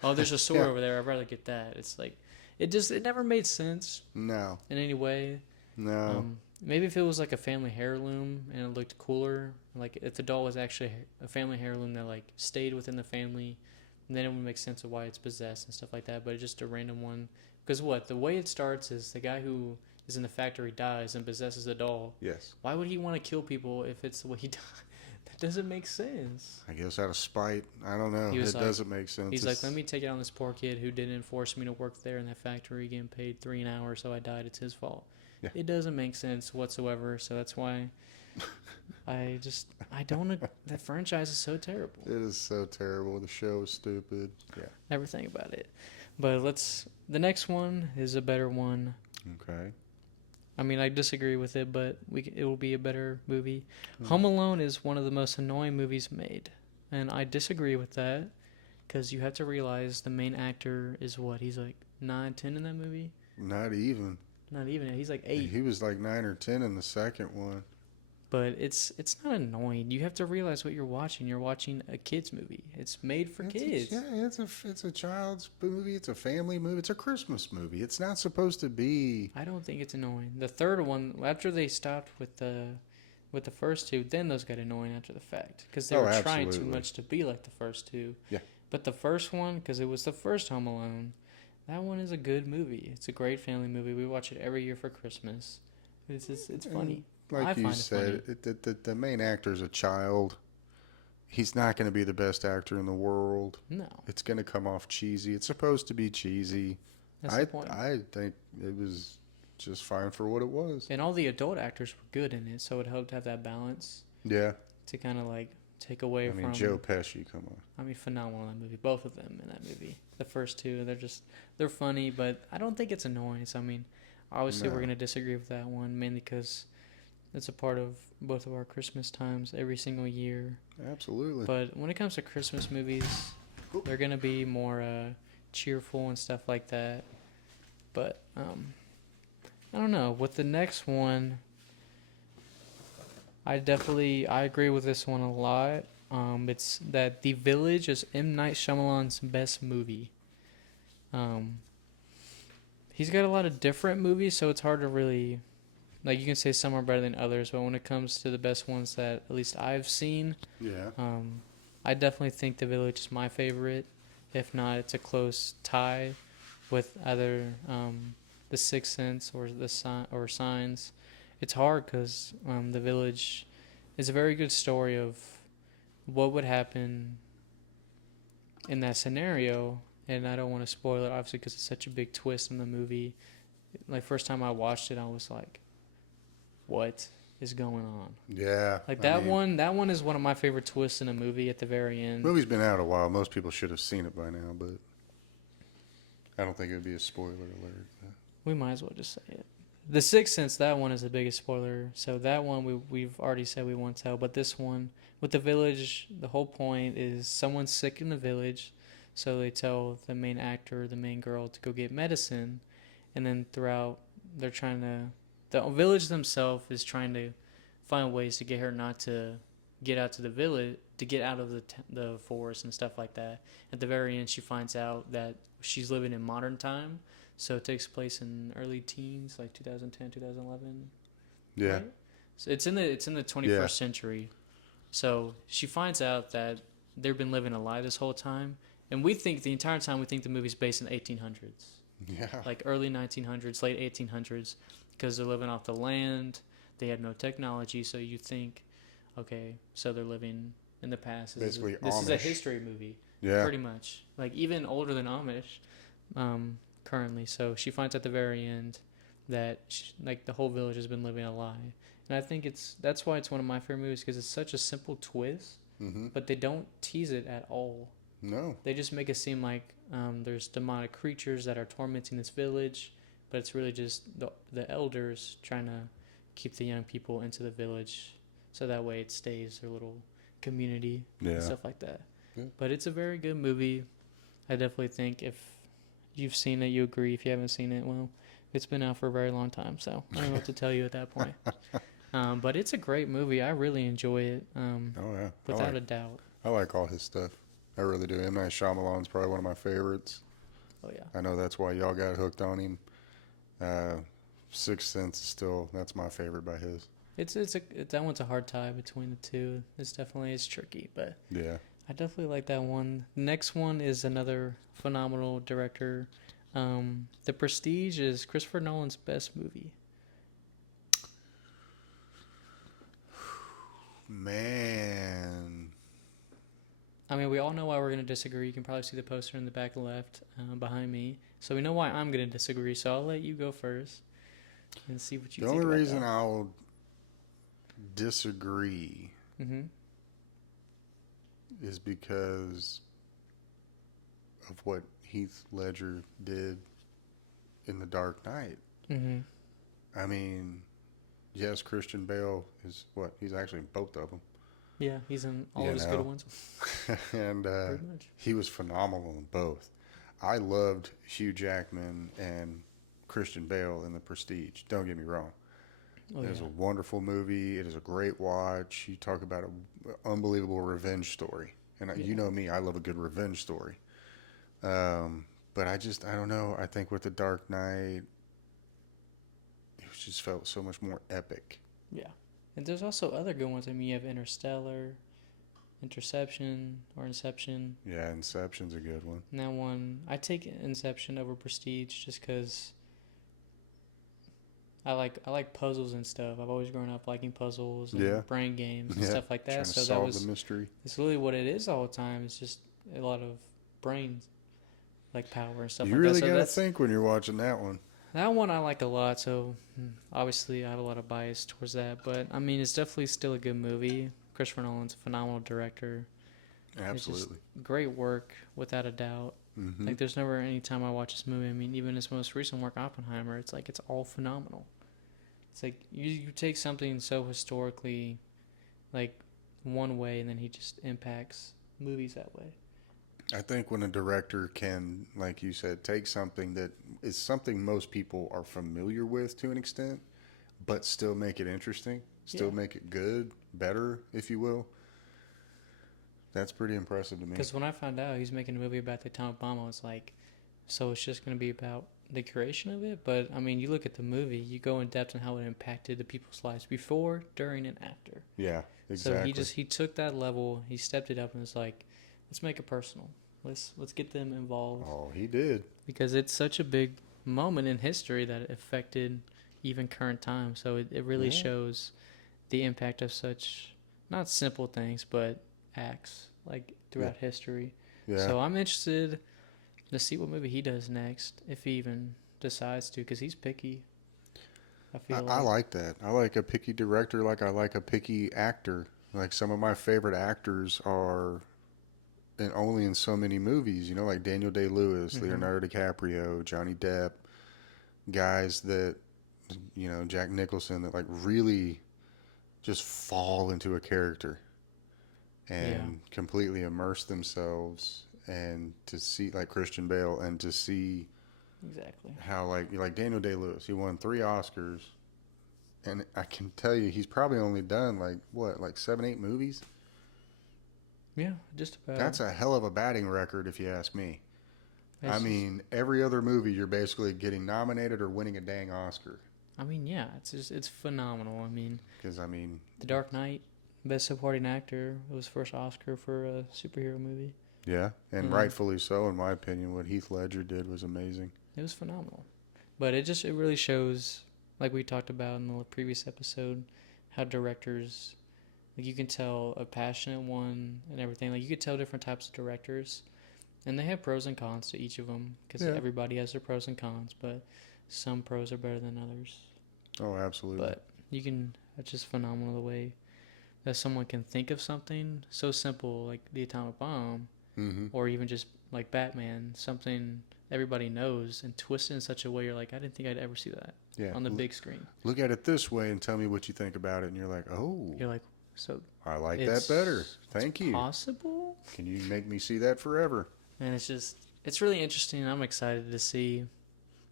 Oh, there's a sword over there. I'd rather get that. It's like, it never made sense. No. In any way. No. Maybe if it was like a family heirloom and it looked cooler, like if the doll was actually a family heirloom that like stayed within the family, then it would make sense of why it's possessed and stuff like that. But it's just a random one. Because the way it starts is the guy who is in the factory dies and possesses a doll. Yes. Why would he want to kill people if it's the way he died? That doesn't make sense. I guess out of spite. I don't know. It doesn't make sense. He's like, let me take it on this poor kid who didn't force me to work there in that factory, getting paid $3 an hour, so I died. It's his fault. Yeah. It doesn't make sense whatsoever, so that's why I don't. That franchise is so terrible. It is so terrible. The show is stupid. Yeah. Never think about it. But the next one is a better one. Okay. I mean, I disagree with it, but it will be a better movie. Home Alone is one of the most annoying movies made, and I disagree with that because you have to realize the main actor is what? He's like 9, 10 in that movie? Not even. Not even. He's like 8. He was like 9 or 10 in the second one. But it's not annoying. You have to realize what you're watching. You're watching a kid's movie. It's made for kids. It's a child's movie. It's a family movie. It's a Christmas movie. It's not supposed to be. I don't think it's annoying. The third one, after they stopped with the first two, then those got annoying after the fact because they were trying too much to be like the first two. Yeah. But the first one, because it was the first Home Alone, that one is a good movie. It's a great family movie. We watch it every year for Christmas. It's funny. Like you said, the main actor is a child. He's not going to be the best actor in the world. No. It's going to come off cheesy. It's supposed to be cheesy. That's the point. I think it was just fine for what it was. And all the adult actors were good in it, so it helped have that balance. Yeah. To kind of like take away from... Joe Pesci, come on. I mean, phenomenal in that movie. Both of them in that movie. The first two, they're funny, but I don't think it's annoying. So, I mean, obviously we're going to disagree with that one, mainly because it's a part of both of our Christmas times every single year. Absolutely. But when it comes to Christmas movies, they're going to be more cheerful and stuff like that. But, I don't know. With the next one, I agree with this one a lot. It's that The Village is M. Night Shyamalan's best movie. He's got a lot of different movies, so it's hard to really like you can say some are better than others, but when it comes to the best ones that at least I've seen, Yeah. I definitely think The Village is my favorite. If not, it's a close tie with either The Sixth Sense or or Signs. It's hard because The Village is a very good story of what would happen in that scenario, and I don't want to spoil it obviously because it's such a big twist in the movie. Like first time I watched it, I was like, "What is going on?" Yeah. Like I mean, that one is one of my favorite twists in a movie at the very end. movie's been out a while. Most people should have seen it by now, but I don't think it would be a spoiler alert. We might as well just say it. The Sixth Sense, that one is the biggest spoiler. So that one we've already said we won't tell. But this one with the village, the whole point is someone's sick in the village, so they tell the main actor, the main girl, to go get medicine, and then throughout they're trying to, the village themselves is trying to find ways to get her not to get out to the village, to get out of the forest and stuff like that. At the very end, she finds out that she's living in modern time, so it takes place in early teens, like 2010, 2011. Yeah. Right? So it's in the 21st century. So she finds out that they've been living a lie this whole time, and we think the entire time we think the movie's based in the 1800s, Yeah. like early 1900s, late 1800s, because they're living off the land. They had no technology, so you think, okay, so they're living in the past. Basically This is a Amish. history movie, Yeah. pretty much, like even older than Amish, currently. So she finds at the very end that like the whole village has been living a lie, and I think that's why it's one of my favorite movies because it's such a simple twist, Mm-hmm. but they don't tease it at all. No. They just make it seem like there's demonic creatures that are tormenting this village, but it's really just the elders trying to keep the young people into the village, so that way it stays their little community and stuff like that. Yeah. But it's a very good movie. I definitely think if you've seen it, you agree. If you haven't seen it, well, it's been out for a very long time, so I don't know what to tell you at that point. But it's a great movie. I really enjoy it. Oh yeah. Without a doubt. I like all his stuff. I really do. M. Night Shyamalan's probably one of my favorites. Oh yeah. I know that's why y'all got hooked on him. Sixth Sense is still, that's my favorite by his. That one's a hard tie between the two. It's tricky, but Yeah. I definitely like that one. The next one is another phenomenal director. The Prestige is Christopher Nolan's best movie. Man. I mean, we all know why we're going to disagree. You can probably see the poster in the back left behind me. So we know why I'm going to disagree. So I'll let you go first and see what you The think only about reason that. I'll disagree is because of what Heath Ledger did in The Dark Knight. I mean, yes, Christian Bale is what? He's actually in both of them. Yeah, he's in all his good ones. And he was phenomenal in both. I loved Hugh Jackman and Christian Bale in The Prestige. Don't get me wrong. It is a wonderful movie. It is a great watch. You talk about an unbelievable revenge story. And you know me, I love a good revenge story. But I don't know. I think with The Dark Knight, it just felt so much more epic. Yeah. And there's also other good ones. I mean, you have Inception. Yeah, Inception's a good one. And that one, I take Inception over Prestige just because I like puzzles and stuff. I've always grown up liking puzzles and brain games and stuff like that. Trying to solve the mystery. It's really what it is all the time. It's just a lot of brain like power and stuff You like really that. got to think when you're watching that one. That one I like a lot, so obviously I have a lot of bias towards that. But, I mean, it's definitely still a good movie. Christopher Nolan's a phenomenal director. Absolutely. Great work, without a doubt. Like, there's never any time I watch this movie. I mean, even his most recent work, Oppenheimer, it's like it's all phenomenal. It's like you take something so historically, like, one way, and then he just impacts movies that way. I think when a director can, like you said, take something that is something most people are familiar with to an extent, but still make it interesting, still make it good, better, if you will. That's pretty impressive to me. Because when I found out he's making a movie about the atomic bomb, I was like, so it's just going to be about the creation of it, but I mean, you look at the movie, you go in depth on how it impacted the people's lives before, during, and after. Yeah, So exactly. he took that level, he stepped it up, and was like, let's make it personal. Let's get them involved Oh, he did. because it's such a big moment in history that it affected even current time. So it really Yeah. shows the impact of such not simple things, but acts like Yeah. throughout history. Yeah. So I'm interested to see what movie he does next, if he even decides to, because he's picky. I feel I like. like that. I like a picky director like I like a picky actor. Like some of my favorite actors are and only in so many movies, like Daniel Day-Lewis, Mm-hmm. Leonardo DiCaprio, Johnny Depp, guys that Jack Nicholson that like really just fall into a character Yeah, and completely immerse themselves and to see like Christian Bale and to see exactly. how like Daniel Day-Lewis, he won 3 Oscars and I can tell you he's probably only done like 7-8 movies. Yeah, just about. That's a hell of a batting record if you ask me. I It's just, mean, every other movie you're basically getting nominated or winning a dang Oscar. I mean, yeah, it's phenomenal. I mean, Because I mean, The Dark Knight, Best Supporting Actor, it was first Oscar for a superhero movie, yeah, and and then rightfully so, in my opinion. What Heath Ledger did was amazing. it was phenomenal. But it really shows, like we talked about in the previous episode, how directors, like, you can tell a passionate one and everything. Like, you could tell different types of directors, and they have pros and cons to each of them because Yeah. everybody has their pros and cons. But some pros are better than others. Oh, absolutely. But it's just phenomenal the way that someone can think of something so simple like the atomic bomb, Mm-hmm. or even just like Batman, something everybody knows, and twist it in such a way you're like, I didn't think I'd ever see that Yeah. on the big screen. Look at it this way and tell me what you think about it. And you're like, oh, You're like, so I like that better. Thank you. possible? Can you make me see that forever? And it's really interesting. I'm excited to see,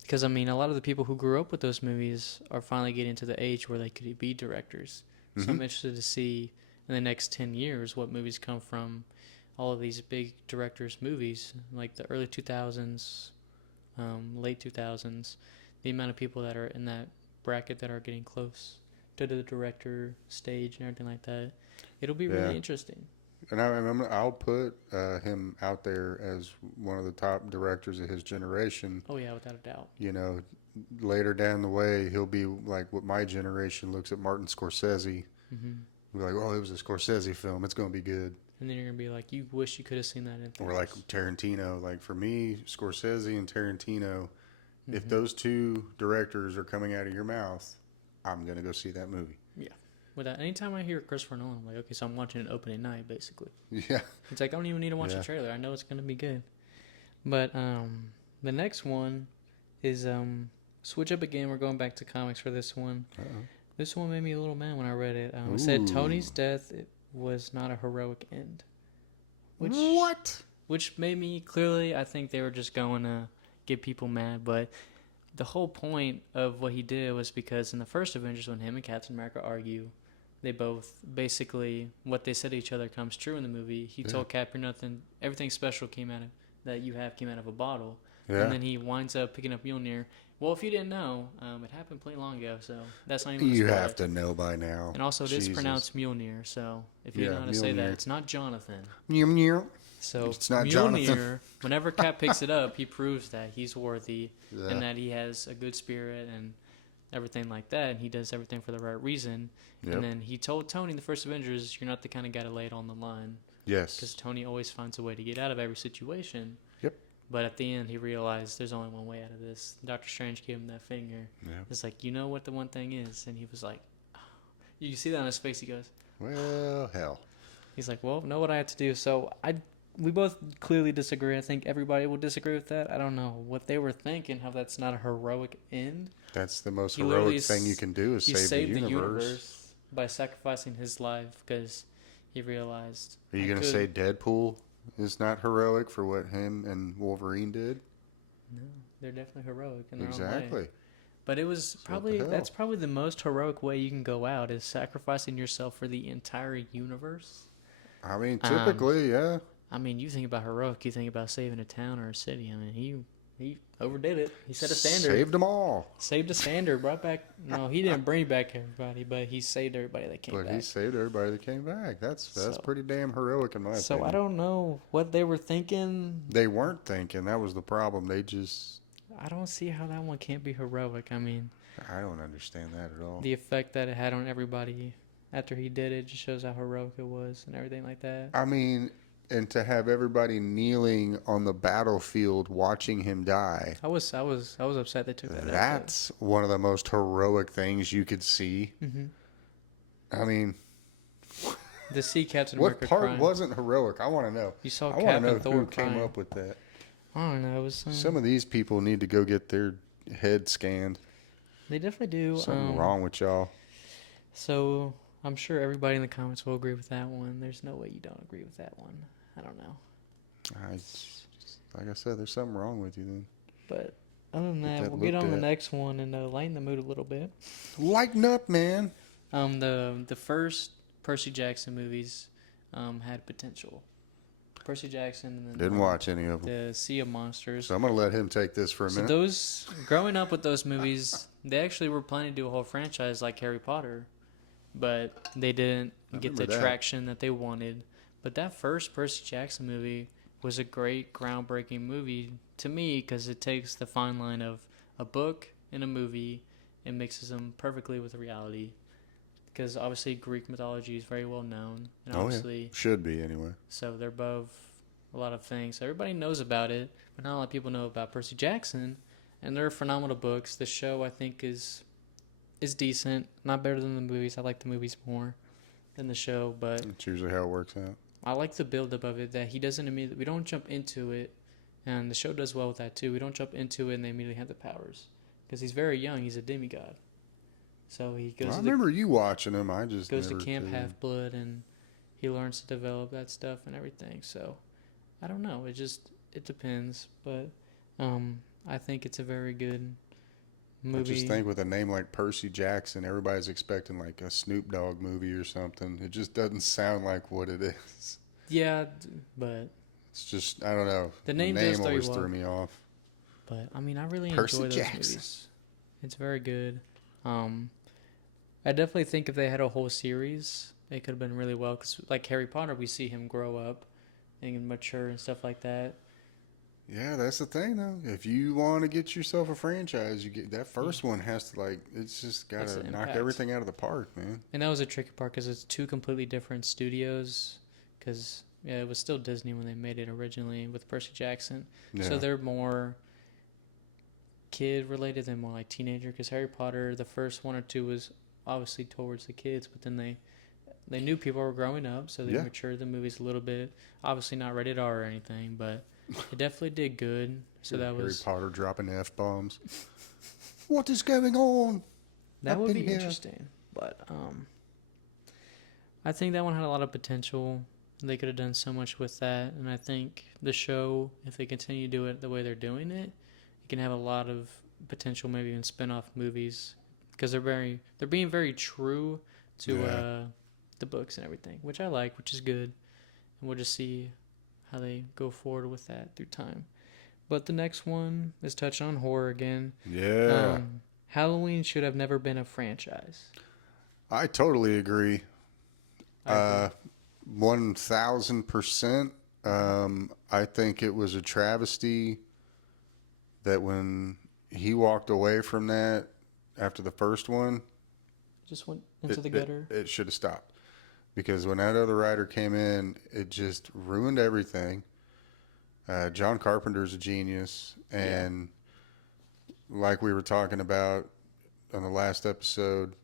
because I mean, a lot of the people who grew up with those movies are finally getting to the age where they could be directors. So Mm-hmm. I'm interested to see in the next 10 years what movies come from all of these big directors' movies, like the early 2000s, late 2000s, the amount of people that are in that bracket that are getting close to the director stage and everything like that. It'll be Yeah. really interesting. And I'll put him out there as one of the top directors of his generation. Oh, yeah, without a doubt. Later down the way, he'll be like what my generation looks at Martin Scorsese. Mm-hmm. We're like, oh, it was a Scorsese film. It's going to be good. And then you're going to be like, you wish you could have seen that in Or like theaters. Tarantino. Like for me, Scorsese and Tarantino, if Mm-hmm. those two directors are coming out of your mouth, I'm going to go see that movie. Yeah. Without anytime I hear Christopher Nolan, I'm like, okay, so I'm watching an opening night, basically. Yeah. It's like I don't even need to watch Yeah. the trailer. I know it's gonna be good. But the next one is switch up again. We're going back to comics for this one. Uh-oh. This one made me a little mad when I read it. It said Ooh. Tony's death was not a heroic end, What? which made me clearly. I think they were just going to get people mad, but the whole point of what he did was because in the first Avengers, when him and Captain America argue, they both basically what they said to each other comes true in the movie. He told Cap, "You're nothing. Everything special came out of that you have came out of a bottle." Yeah. And then he winds up picking up Mjolnir. Well, if you didn't know, it happened pretty long ago, so that's not even. You have to know by now. And also, it is Jesus. pronounced Mjolnir. So if you know how to say that, Mjolnir. it's not Jonathan. Mjolnir. So It's not Mjolnir, Jonathan. whenever Cap picks it up, he proves that he's worthy Yeah. and that he has a good spirit and everything like that, and he does everything for the right reason. Yep. And then he told Tony in the first Avengers, "You're not the kind of guy to lay it on the line," Yes. because Tony always finds a way to get out of every situation. Yep. But at the end, he realized there's only one way out of this. Doctor Strange gave him that finger. Yeah. It's like, you know what the one thing is, and he was like, oh. You can see that on his face. He goes, Well, hell. he's like, well, know what I have to do. So we both clearly disagree. I think everybody will disagree with that. I don't know what they were thinking, how that's not a heroic end. That's the most He literally heroic thing you can do is He save saved the universe. by sacrificing his life because he realized. Are you going to say Deadpool is not heroic for what him and Wolverine did? No, they're definitely heroic in their own way. Exactly. But it was probably hell? that's probably the most heroic way you can go out is sacrificing yourself for the entire universe. I mean, typically, yeah. I mean, you think about heroic, you think about saving a town or a city. I mean, He overdid it. He set a standard. Saved them all. Saved a standard. Brought back. No, he didn't bring back everybody, but he saved everybody that came back. But he saved everybody that came back. That's pretty damn heroic in my opinion. So I don't know what they were thinking. They weren't thinking. That was the problem. I don't see how that one can't be heroic. I mean, I don't understand that at all. The effect that it had on everybody after he did it just shows how heroic it was and everything like that. I mean, and to have everybody kneeling on the battlefield watching him die. I was upset they took that out. That's one of the most heroic things you could see. Mm-hmm. I mean, to see Captain America what part crying. Wasn't heroic? I want to know. You saw I Captain want to know Thor who crying. came up with that. I don't know. It was some of these people need to go get their head scanned. They definitely do. Something wrong with y'all. So I'm sure everybody in the comments will agree with that one. There's no way you don't agree with that one. I don't know. Like I said, there's something wrong with you then. But other than that, we'll get on the next one and lighten the mood a little bit. Lighten up, man. The first Percy Jackson movies had potential. Percy Jackson and then didn't watch any of them. The Sea of Monsters. So I'm gonna let him take this for a minute. Those growing up with those movies, they actually were planning to do a whole franchise like Harry Potter, but they didn't get the traction that they wanted. But that first Percy Jackson movie was a great, groundbreaking movie to me because it takes the fine line of a book and a movie and mixes them perfectly with reality. Because obviously Greek mythology is very well known, and obviously should be anyway. So they're above a lot of things. Everybody knows about it, but not a lot of people know about Percy Jackson. And they're phenomenal books. The show I think is decent, not better than the movies. I like the movies more than the show, but it's usually how it works out. I like the build up of it. That he doesn't immediately. We don't jump into it, and the show does well with that too. We don't jump into it and they immediately have the powers because he's very young. He's a demigod. So he goes. I remember you watching him. I just goes to Camp Half-Blood and he learns to develop that stuff and everything. So I don't know. It depends, but I think it's a very good movie. I just think with a name like Percy Jackson, everybody's expecting like a Snoop Dogg movie or something. It just doesn't sound like what it is. Yeah, but it's just I don't know. The name always threw me off. But I mean, I really enjoy those movies. It's very good. I definitely think if they had a whole series, it could have been really well. Because like Harry Potter, we see him grow up and mature and stuff like that. Yeah, that's the thing though. If you want to get yourself a franchise, you get that first one has to it's just got to knock everything out of the park, man. And that was a tricky part because it's two completely different studios. Because it was still Disney when they made it originally with Percy Jackson. Yeah. So they're more kid related than more like teenager. Because Harry Potter, the first one or two was obviously towards the kids, but then they knew people were growing up, so they matured the movies a little bit. Obviously not rated R or anything, but it definitely did good. So that was Harry Potter dropping F-bombs. What is going on? That would be interesting. But I think that one had a lot of potential. They could have done so much with that, and I think the show, if they continue to do it the way they're doing it, it can have a lot of potential, maybe even spin-off movies. Because they're being very true to the books and everything, which I like, which is good. And we'll just see how they go forward with that through time. But the next one is touching on horror again. Yeah. Halloween should have never been a franchise. I totally agree. 1000%. I think it was a travesty that when he walked away from that, after the first one, just went into the gutter. It should have stopped because when that other writer came in, it just ruined everything. John Carpenter's a genius, and like we were talking about on the last episode,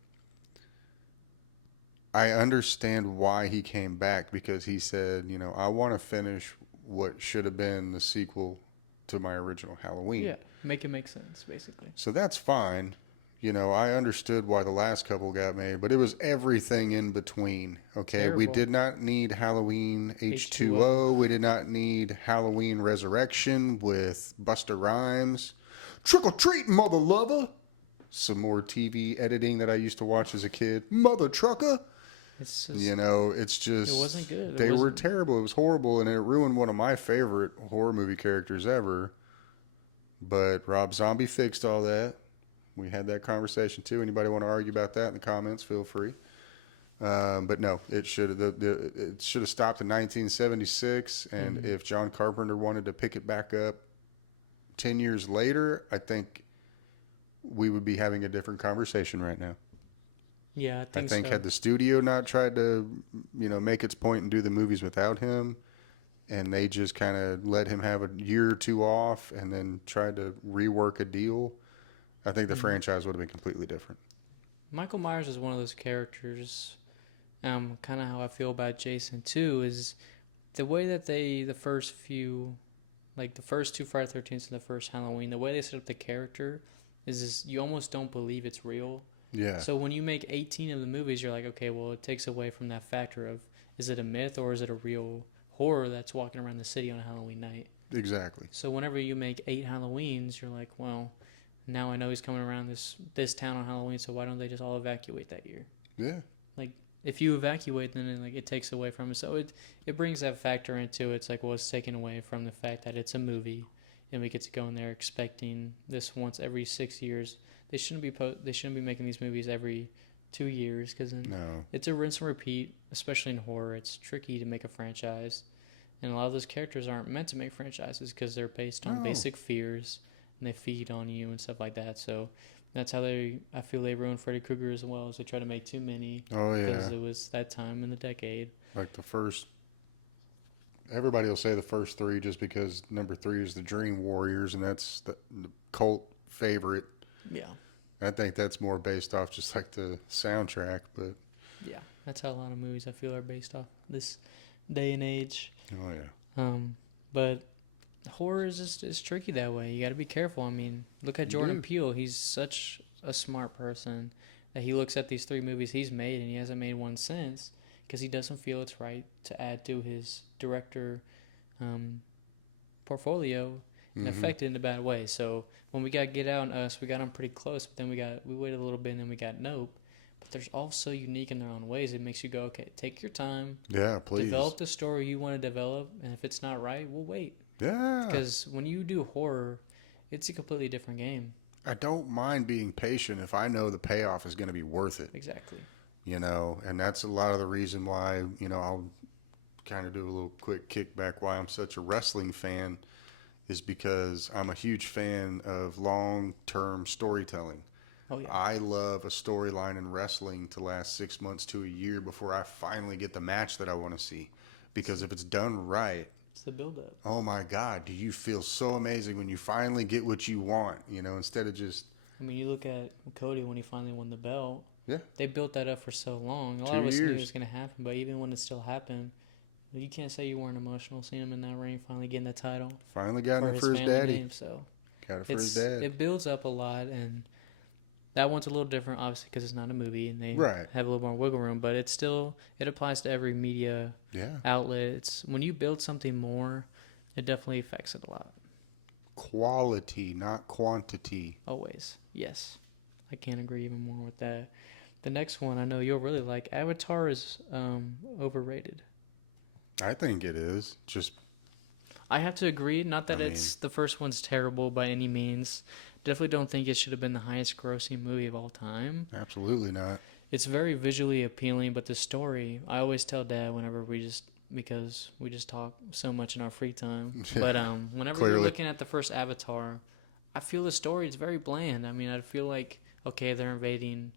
I understand why he came back because he said, I want to finish what should have been the sequel to my original Halloween. Yeah, make it make sense, basically. So that's fine. I understood why the last couple got made, but it was everything in between. Okay, terrible. We did not need Halloween H2O. We did not need Halloween Resurrection with Busta Rhymes. Trick or treat, mother lover. Some more TV editing that I used to watch as a kid. Mother trucker. It's just, it's just... It wasn't good. They were terrible. It was horrible, and it ruined one of my favorite horror movie characters ever. But Rob Zombie fixed all that. We had that conversation too. Anybody want to argue about that in the comments? Feel free. But no, it should have stopped in 1976. And if John Carpenter wanted to pick it back up 10 years later, I think we would be having a different conversation right now. Yeah, I I think think so. had the studio not tried to, make its point and do the movies without him, and they just kind of let him have a year or two off and then tried to rework a deal, I think the franchise would have been completely different. Michael Myers is one of those characters. Kind of how I feel about Jason too is the way that the first few, like the first two Friday 13th and the first Halloween, the way they set up the character is you almost don't believe it's real. Yeah, So when you make 18 of the movies, you're like, okay, well, it takes away from that factor of is it a myth or is it a real horror that's walking around the city on a Halloween night? exactly. So whenever you make 8 Halloweens, you're like, well, now I know he's coming around this town on Halloween, so why don't they just all evacuate that year? Yeah, Like if you evacuate, then it takes away from it. So it brings that factor into it. It's like, well, it's taken away from the fact that it's a movie, and we get to go in there expecting this once every 6 years. They shouldn't be making these movies every 2 years because then no, it's a rinse and repeat. Especially in horror, it's tricky to make a franchise, and a lot of those characters aren't meant to make franchises because they're based on no. basic fears and they feed on you and stuff like that. So that's how I feel they ruined Freddy Krueger as well, as they try to make too many Oh because yeah, it was that time in the decade. like the first. Everybody will say the first three just because number three is the Dream Warriors, and that's the cult favorite. Yeah, I think that's more based off just like the soundtrack, but yeah, that's how a lot of movies I feel are based off this day and age. oh yeah, But horror is tricky that way. You got to be careful. I mean, look at you Jordan do. Peele. He's such a smart person that he looks at these 3 movies he's made and he hasn't made one since because he doesn't feel it's right to add to his director um, portfolio and affect it in a bad way. So when we got Get Out and Us, we got them pretty close, but then we waited a little bit and then we got Nope. But they're all so unique in their own ways. It makes you go, okay, take your time, Yeah, please. develop the story you want to develop, and if it's not right, we'll wait. Yeah. Because when you do horror, it's a completely different game. I don't mind being patient if I know the payoff is going to be worth it. Exactly. And that's a lot of the reason why, I'll kind of do a little quick kickback why I'm such a wrestling fan is because I'm a huge fan of long-term storytelling. Oh, yeah. I love a storyline in wrestling to last 6 months to a year before I finally get the match that I want to see. Because if it's done right, It's the build-up. oh my God, do you feel so amazing when you finally get what you want, instead of just, I mean, you look at Cody when he finally won the belt. yeah, They built that up for so long. A lot 2 of us knew it years. was going to happen, but even when it still happened, you can't say you weren't emotional seeing him in that ring finally getting the title Finally got it for his family daddy. name. So Got it for his dad. it builds up a lot, and that one's a little different, obviously, because it's not a movie and they Right. have a little more wiggle room. But it applies to every media Yeah. outlet. It's when you build something more, it definitely affects it a lot. Quality, not quantity. Always, yes, I can't agree even more with that. The next one I know you'll really like. Avatar is overrated. I think it is. Just, I have to agree. Not that I it's the first one's terrible by any means. Definitely don't think it should have been the highest grossing movie of all time. absolutely not. It's very visually appealing, but the story, I always tell Dad whenever because we just talk so much in our free time. Yeah, But whenever clearly. you're looking at the first Avatar, I feel the story is very bland. I mean, I feel like, okay, they're invading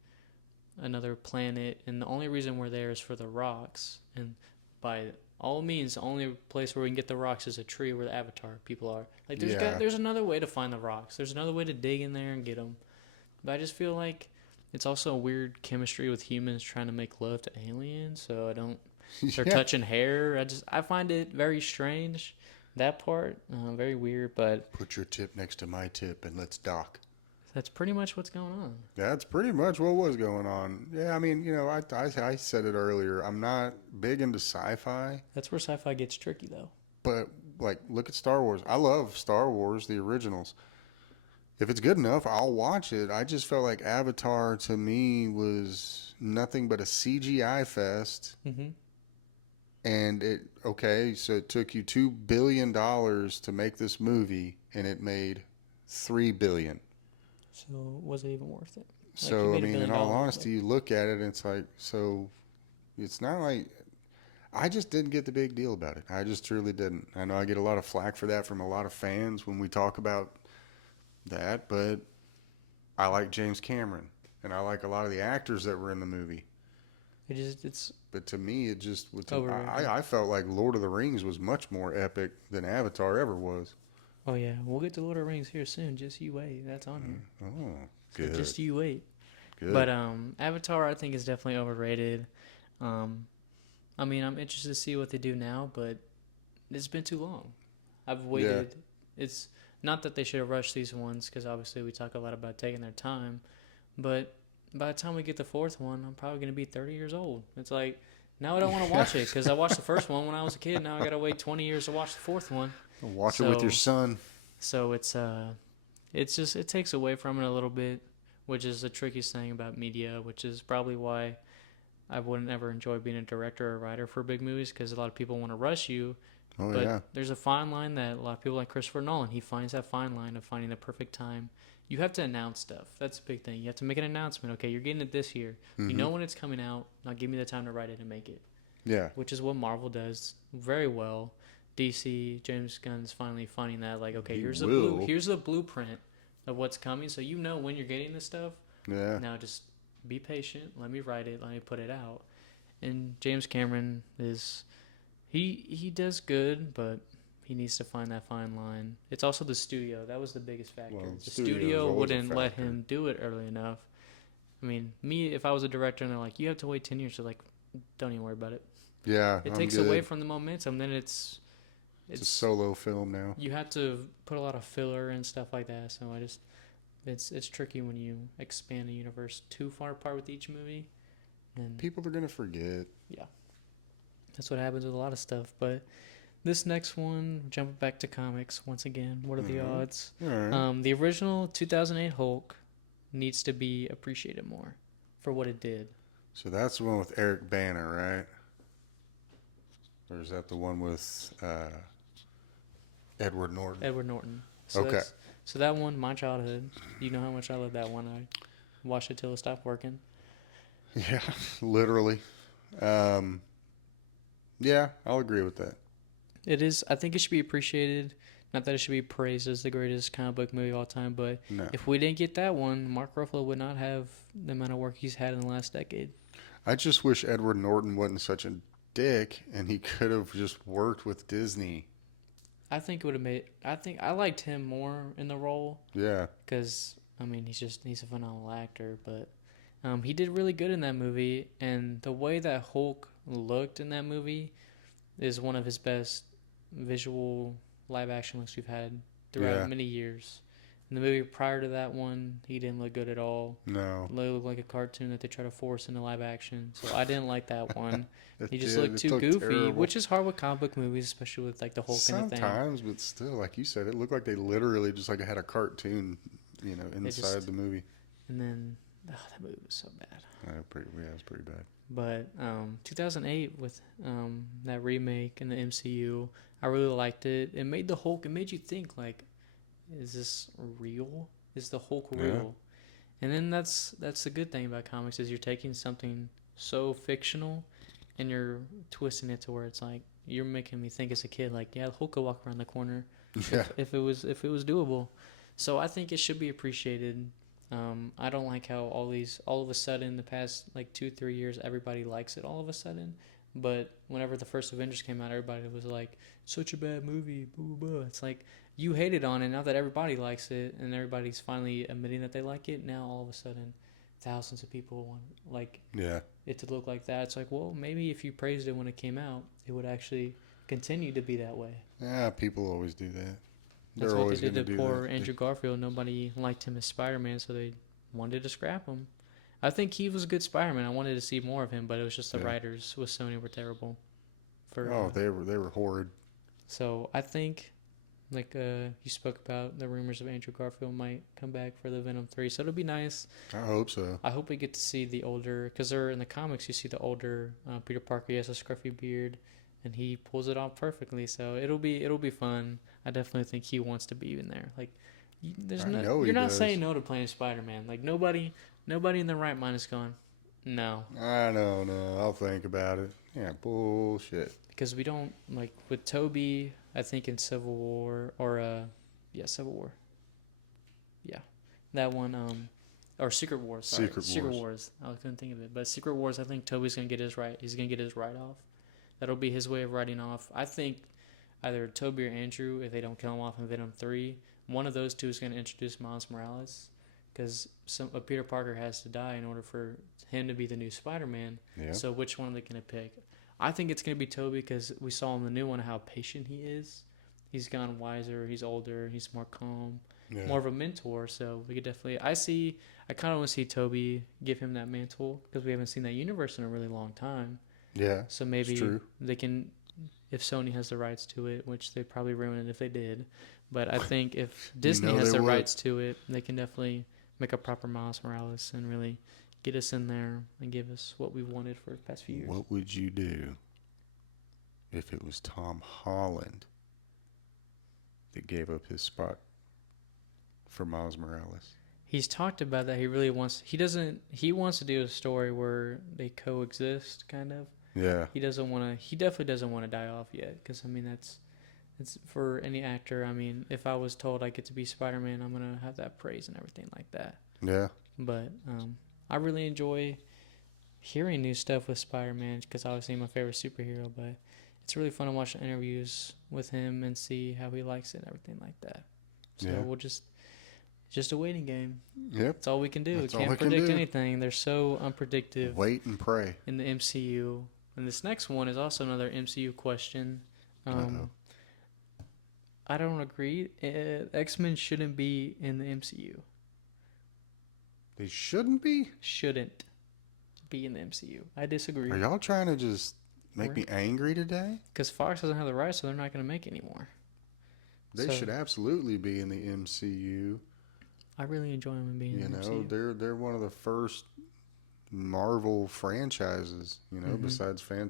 another planet, and the only reason we're there is for the rocks. And by all means, the only place where we can get the rocks is a tree where the Avatar people are. Like, Yeah. there's another way to find the rocks. There's another way to dig in there and get them. But I just feel like it's also a weird chemistry with humans trying to make love to aliens. So I don't. They're Yeah. touching hair. I find it very strange. That part, very weird. But Put your tip next to my tip and let's dock. that's pretty much what's going on. That's pretty much what was going on. Yeah, I mean, I said it earlier. I'm not big into sci-fi, That's where sci-fi gets tricky, though. but like, look at Star Wars. I love Star Wars, the originals. If it's good enough, I'll watch it. I just felt like Avatar to me was nothing but a CGI fest. Mm-hmm. And so it took you $2 billion to make this movie, and it made $3 billion. So was it even worth it? Like he So I made $1 mean, in billion, all but honesty, you look at it and it's like, so it's not like I just didn't get the big deal about it. I just truly didn't. I know I get a lot of flack for that from a lot of fans when we talk about that, but I like James Cameron and I like a lot of the actors that were in the movie. it's But to me, it just was. overrated. I felt like Lord of the Rings was much more epic than Avatar ever was. Oh yeah, we'll get to Lord of the Rings here soon. Just you wait. That's on here. Oh, So good, just you wait. good. But Avatar I think is definitely overrated. Um, I mean I'm interested to see what they do now, but it's been too long. I've Yeah, waited. It's not that they should have rushed these ones because obviously we talk a lot about taking their time, but by the time we get the fourth one, I'm probably gonna be 30 years old. It's like now I don't want to watch it because I watched the first one when I was a kid. Now I gotta wait 20 years to watch the fourth one. watch it with your So son. so it's just it takes away from it a little bit, which is the trickiest thing about media, which is probably why I wouldn't ever enjoy being a director or a writer for big movies because a lot of people want to rush you. Oh But yeah, there's a fine line that a lot of people like Christopher Nolan, he finds that fine line of finding the perfect time. You have to announce stuff. That's a big thing. You have to make an announcement. Okay, you're getting it this year. You mm-hmm. know when it's coming out. Now give me the time to write it and make it. Yeah, Which is what Marvel does very well. DC, James Gunn's finally finding that like, okay, he will. here's the blueprint of what's coming, so you know when you're getting this stuff. Yeah, Now just be patient. Let me write it. Let me put it out. And James Cameron is he does good, but he needs to find that fine line. It's also the studio. That was the biggest factor. well, The studio is studio always a wouldn't let factor. him do it early enough. I mean, me, if I was a director and they're like, you have to wait 10 years, they're like, don't even worry about it. Yeah, It I'm takes away good. from the momentum. Then It's a it's solo film now. you have to put a lot of filler and stuff like that. So it's tricky when you expand a universe too far apart with each movie. And People are gonna forget. yeah, that's what happens with a lot of stuff. But this next one, jumping back to comics once again. What are the Uh-huh. odds? All right. The original 2008 Hulk needs to be appreciated more for what it did. So that's the one with Eric Banner, right? Or is that the one with Edward Norton? Edward Norton. So Okay. that's so that one, my childhood. You know how much I love that one. I watched it till it stopped working. Yeah, literally. Um, yeah, I'll agree with that. It is. I think it should be appreciated. Not that it should be praised as the greatest comic book movie of all time, but No. if we didn't get that one, Mark Ruffalo would not have the amount of work he's had in the last decade. I just wish Edward Norton wasn't such a dick and he could have just worked with Disney. I think it would have made. I think I liked him more in the role Yeah. because I mean he's a phenomenal actor, but he did really good in that movie, and the way that Hulk looked in that movie is one of his best visual live action looks we've had throughout Yeah. many years. In the movie prior to that one, he didn't look good at all. No. He looked like a cartoon that they try to force into live action. So I didn't like that one. He just Yeah, looked it too looked goofy, terrible. which is hard with comic book movies, especially with like the Hulk and the thing. Sometimes, but still, like you said, it looked like they literally just like had a cartoon, inside the movie. And then that movie was so bad. Yeah, it was pretty bad. But 2008 with that remake and the MCU, I really liked it. It made the Hulk. It made you think like, is this real? Is the Hulk real? Yeah. And then that's the good thing about comics is you're taking something so fictional, and you're twisting it to where it's like you're making me think as a kid like, yeah, the Hulk could walk around the corner Yeah. if it was doable. So I think it should be appreciated. I don't like how all of a sudden the past like 2-3 years everybody likes it all of a sudden, but whenever the first Avengers came out, everybody was like, such a bad movie, blah, blah, blah. It's like you hated on it. Now that everybody likes it and everybody's finally admitting that they like it, now all of a sudden thousands of people want like Yeah. it to look like that. It's like, well, maybe if you praised it when it came out, it would actually continue to be that way. Yeah, people always do that. That's They're what they always did going to to do poor that. Andrew Garfield. Nobody liked him as Spider-Man, so they wanted to scrap him. I think he was a good Spider-Man. I wanted to see more of him, but it was just the Yeah. writers with Sony were terrible. For They were horrid. So I think, like you spoke about, the rumors of Andrew Garfield might come back for the Venom 3. So it'll be nice. I hope so. I hope we get to see the older, because they're in the comics. You see the older Peter Parker. He has a scruffy beard, and he pulls it off perfectly. So it'll be fun. I definitely think he wants to be in there. Like There's I no, know he you're not does. saying no to playing Spider-Man. Like nobody in their right mind is going, no, I don't know. I'll think about it. Yeah, bullshit. because we don't like with Toby. I think in Civil War or Civil War. Yeah, that one. Or Secret Wars. Sorry, Secret Wars. Wars. I couldn't think of it, but Secret Wars. I think Toby's gonna get his right. He's gonna get his write off. That'll be his way of writing off. I think either Toby or Andrew, if they don't kill him off in Venom 3, one of those two is going to introduce Miles Morales because Peter Parker has to die in order for him to be the new Spider-Man. Yeah. So which one are they going to pick? I think it's going to be Toby because we saw in the new one how patient he is. He's gone wiser. He's older. He's more calm. Yeah. More of a mentor. So we could definitely... I kind of want to see Toby give him that mantle because we haven't seen that universe in a really long time. Yeah. So maybe they can... If Sony has the rights to it, which they'd probably ruin it if they did. But I think if Disney has the rights to it, they can definitely make a proper Miles Morales and really get us in there and give us what we wanted for the past few years. What would you do if it was Tom Holland that gave up his spot for Miles Morales? He's talked about that. He wants to do a story where they coexist, kind of. Yeah. He definitely doesn't want to die off yet. Because, I mean, it's for any actor. I mean, if I was told I get to be Spider-Man, I'm going to have that praise and everything like that. Yeah. But I really enjoy hearing new stuff with Spider-Man because obviously he's my favorite superhero. But it's really fun to watch the interviews with him and see how he likes it and everything like that. So we'll just a waiting game. Yep. That's all we can do. That's We can't predict anything. They're so unpredictable. Wait and pray. In the MCU. And this next one is also another MCU question. I don't agree. X-Men shouldn't be in the MCU. They shouldn't be? Shouldn't be in the MCU. I disagree. Are y'all trying to just make me angry today? Because Fox doesn't have the rights, so they're not going to make it anymore. They should absolutely be in the MCU. I really enjoy them being in the MCU. They're one of the first Marvel franchises, besides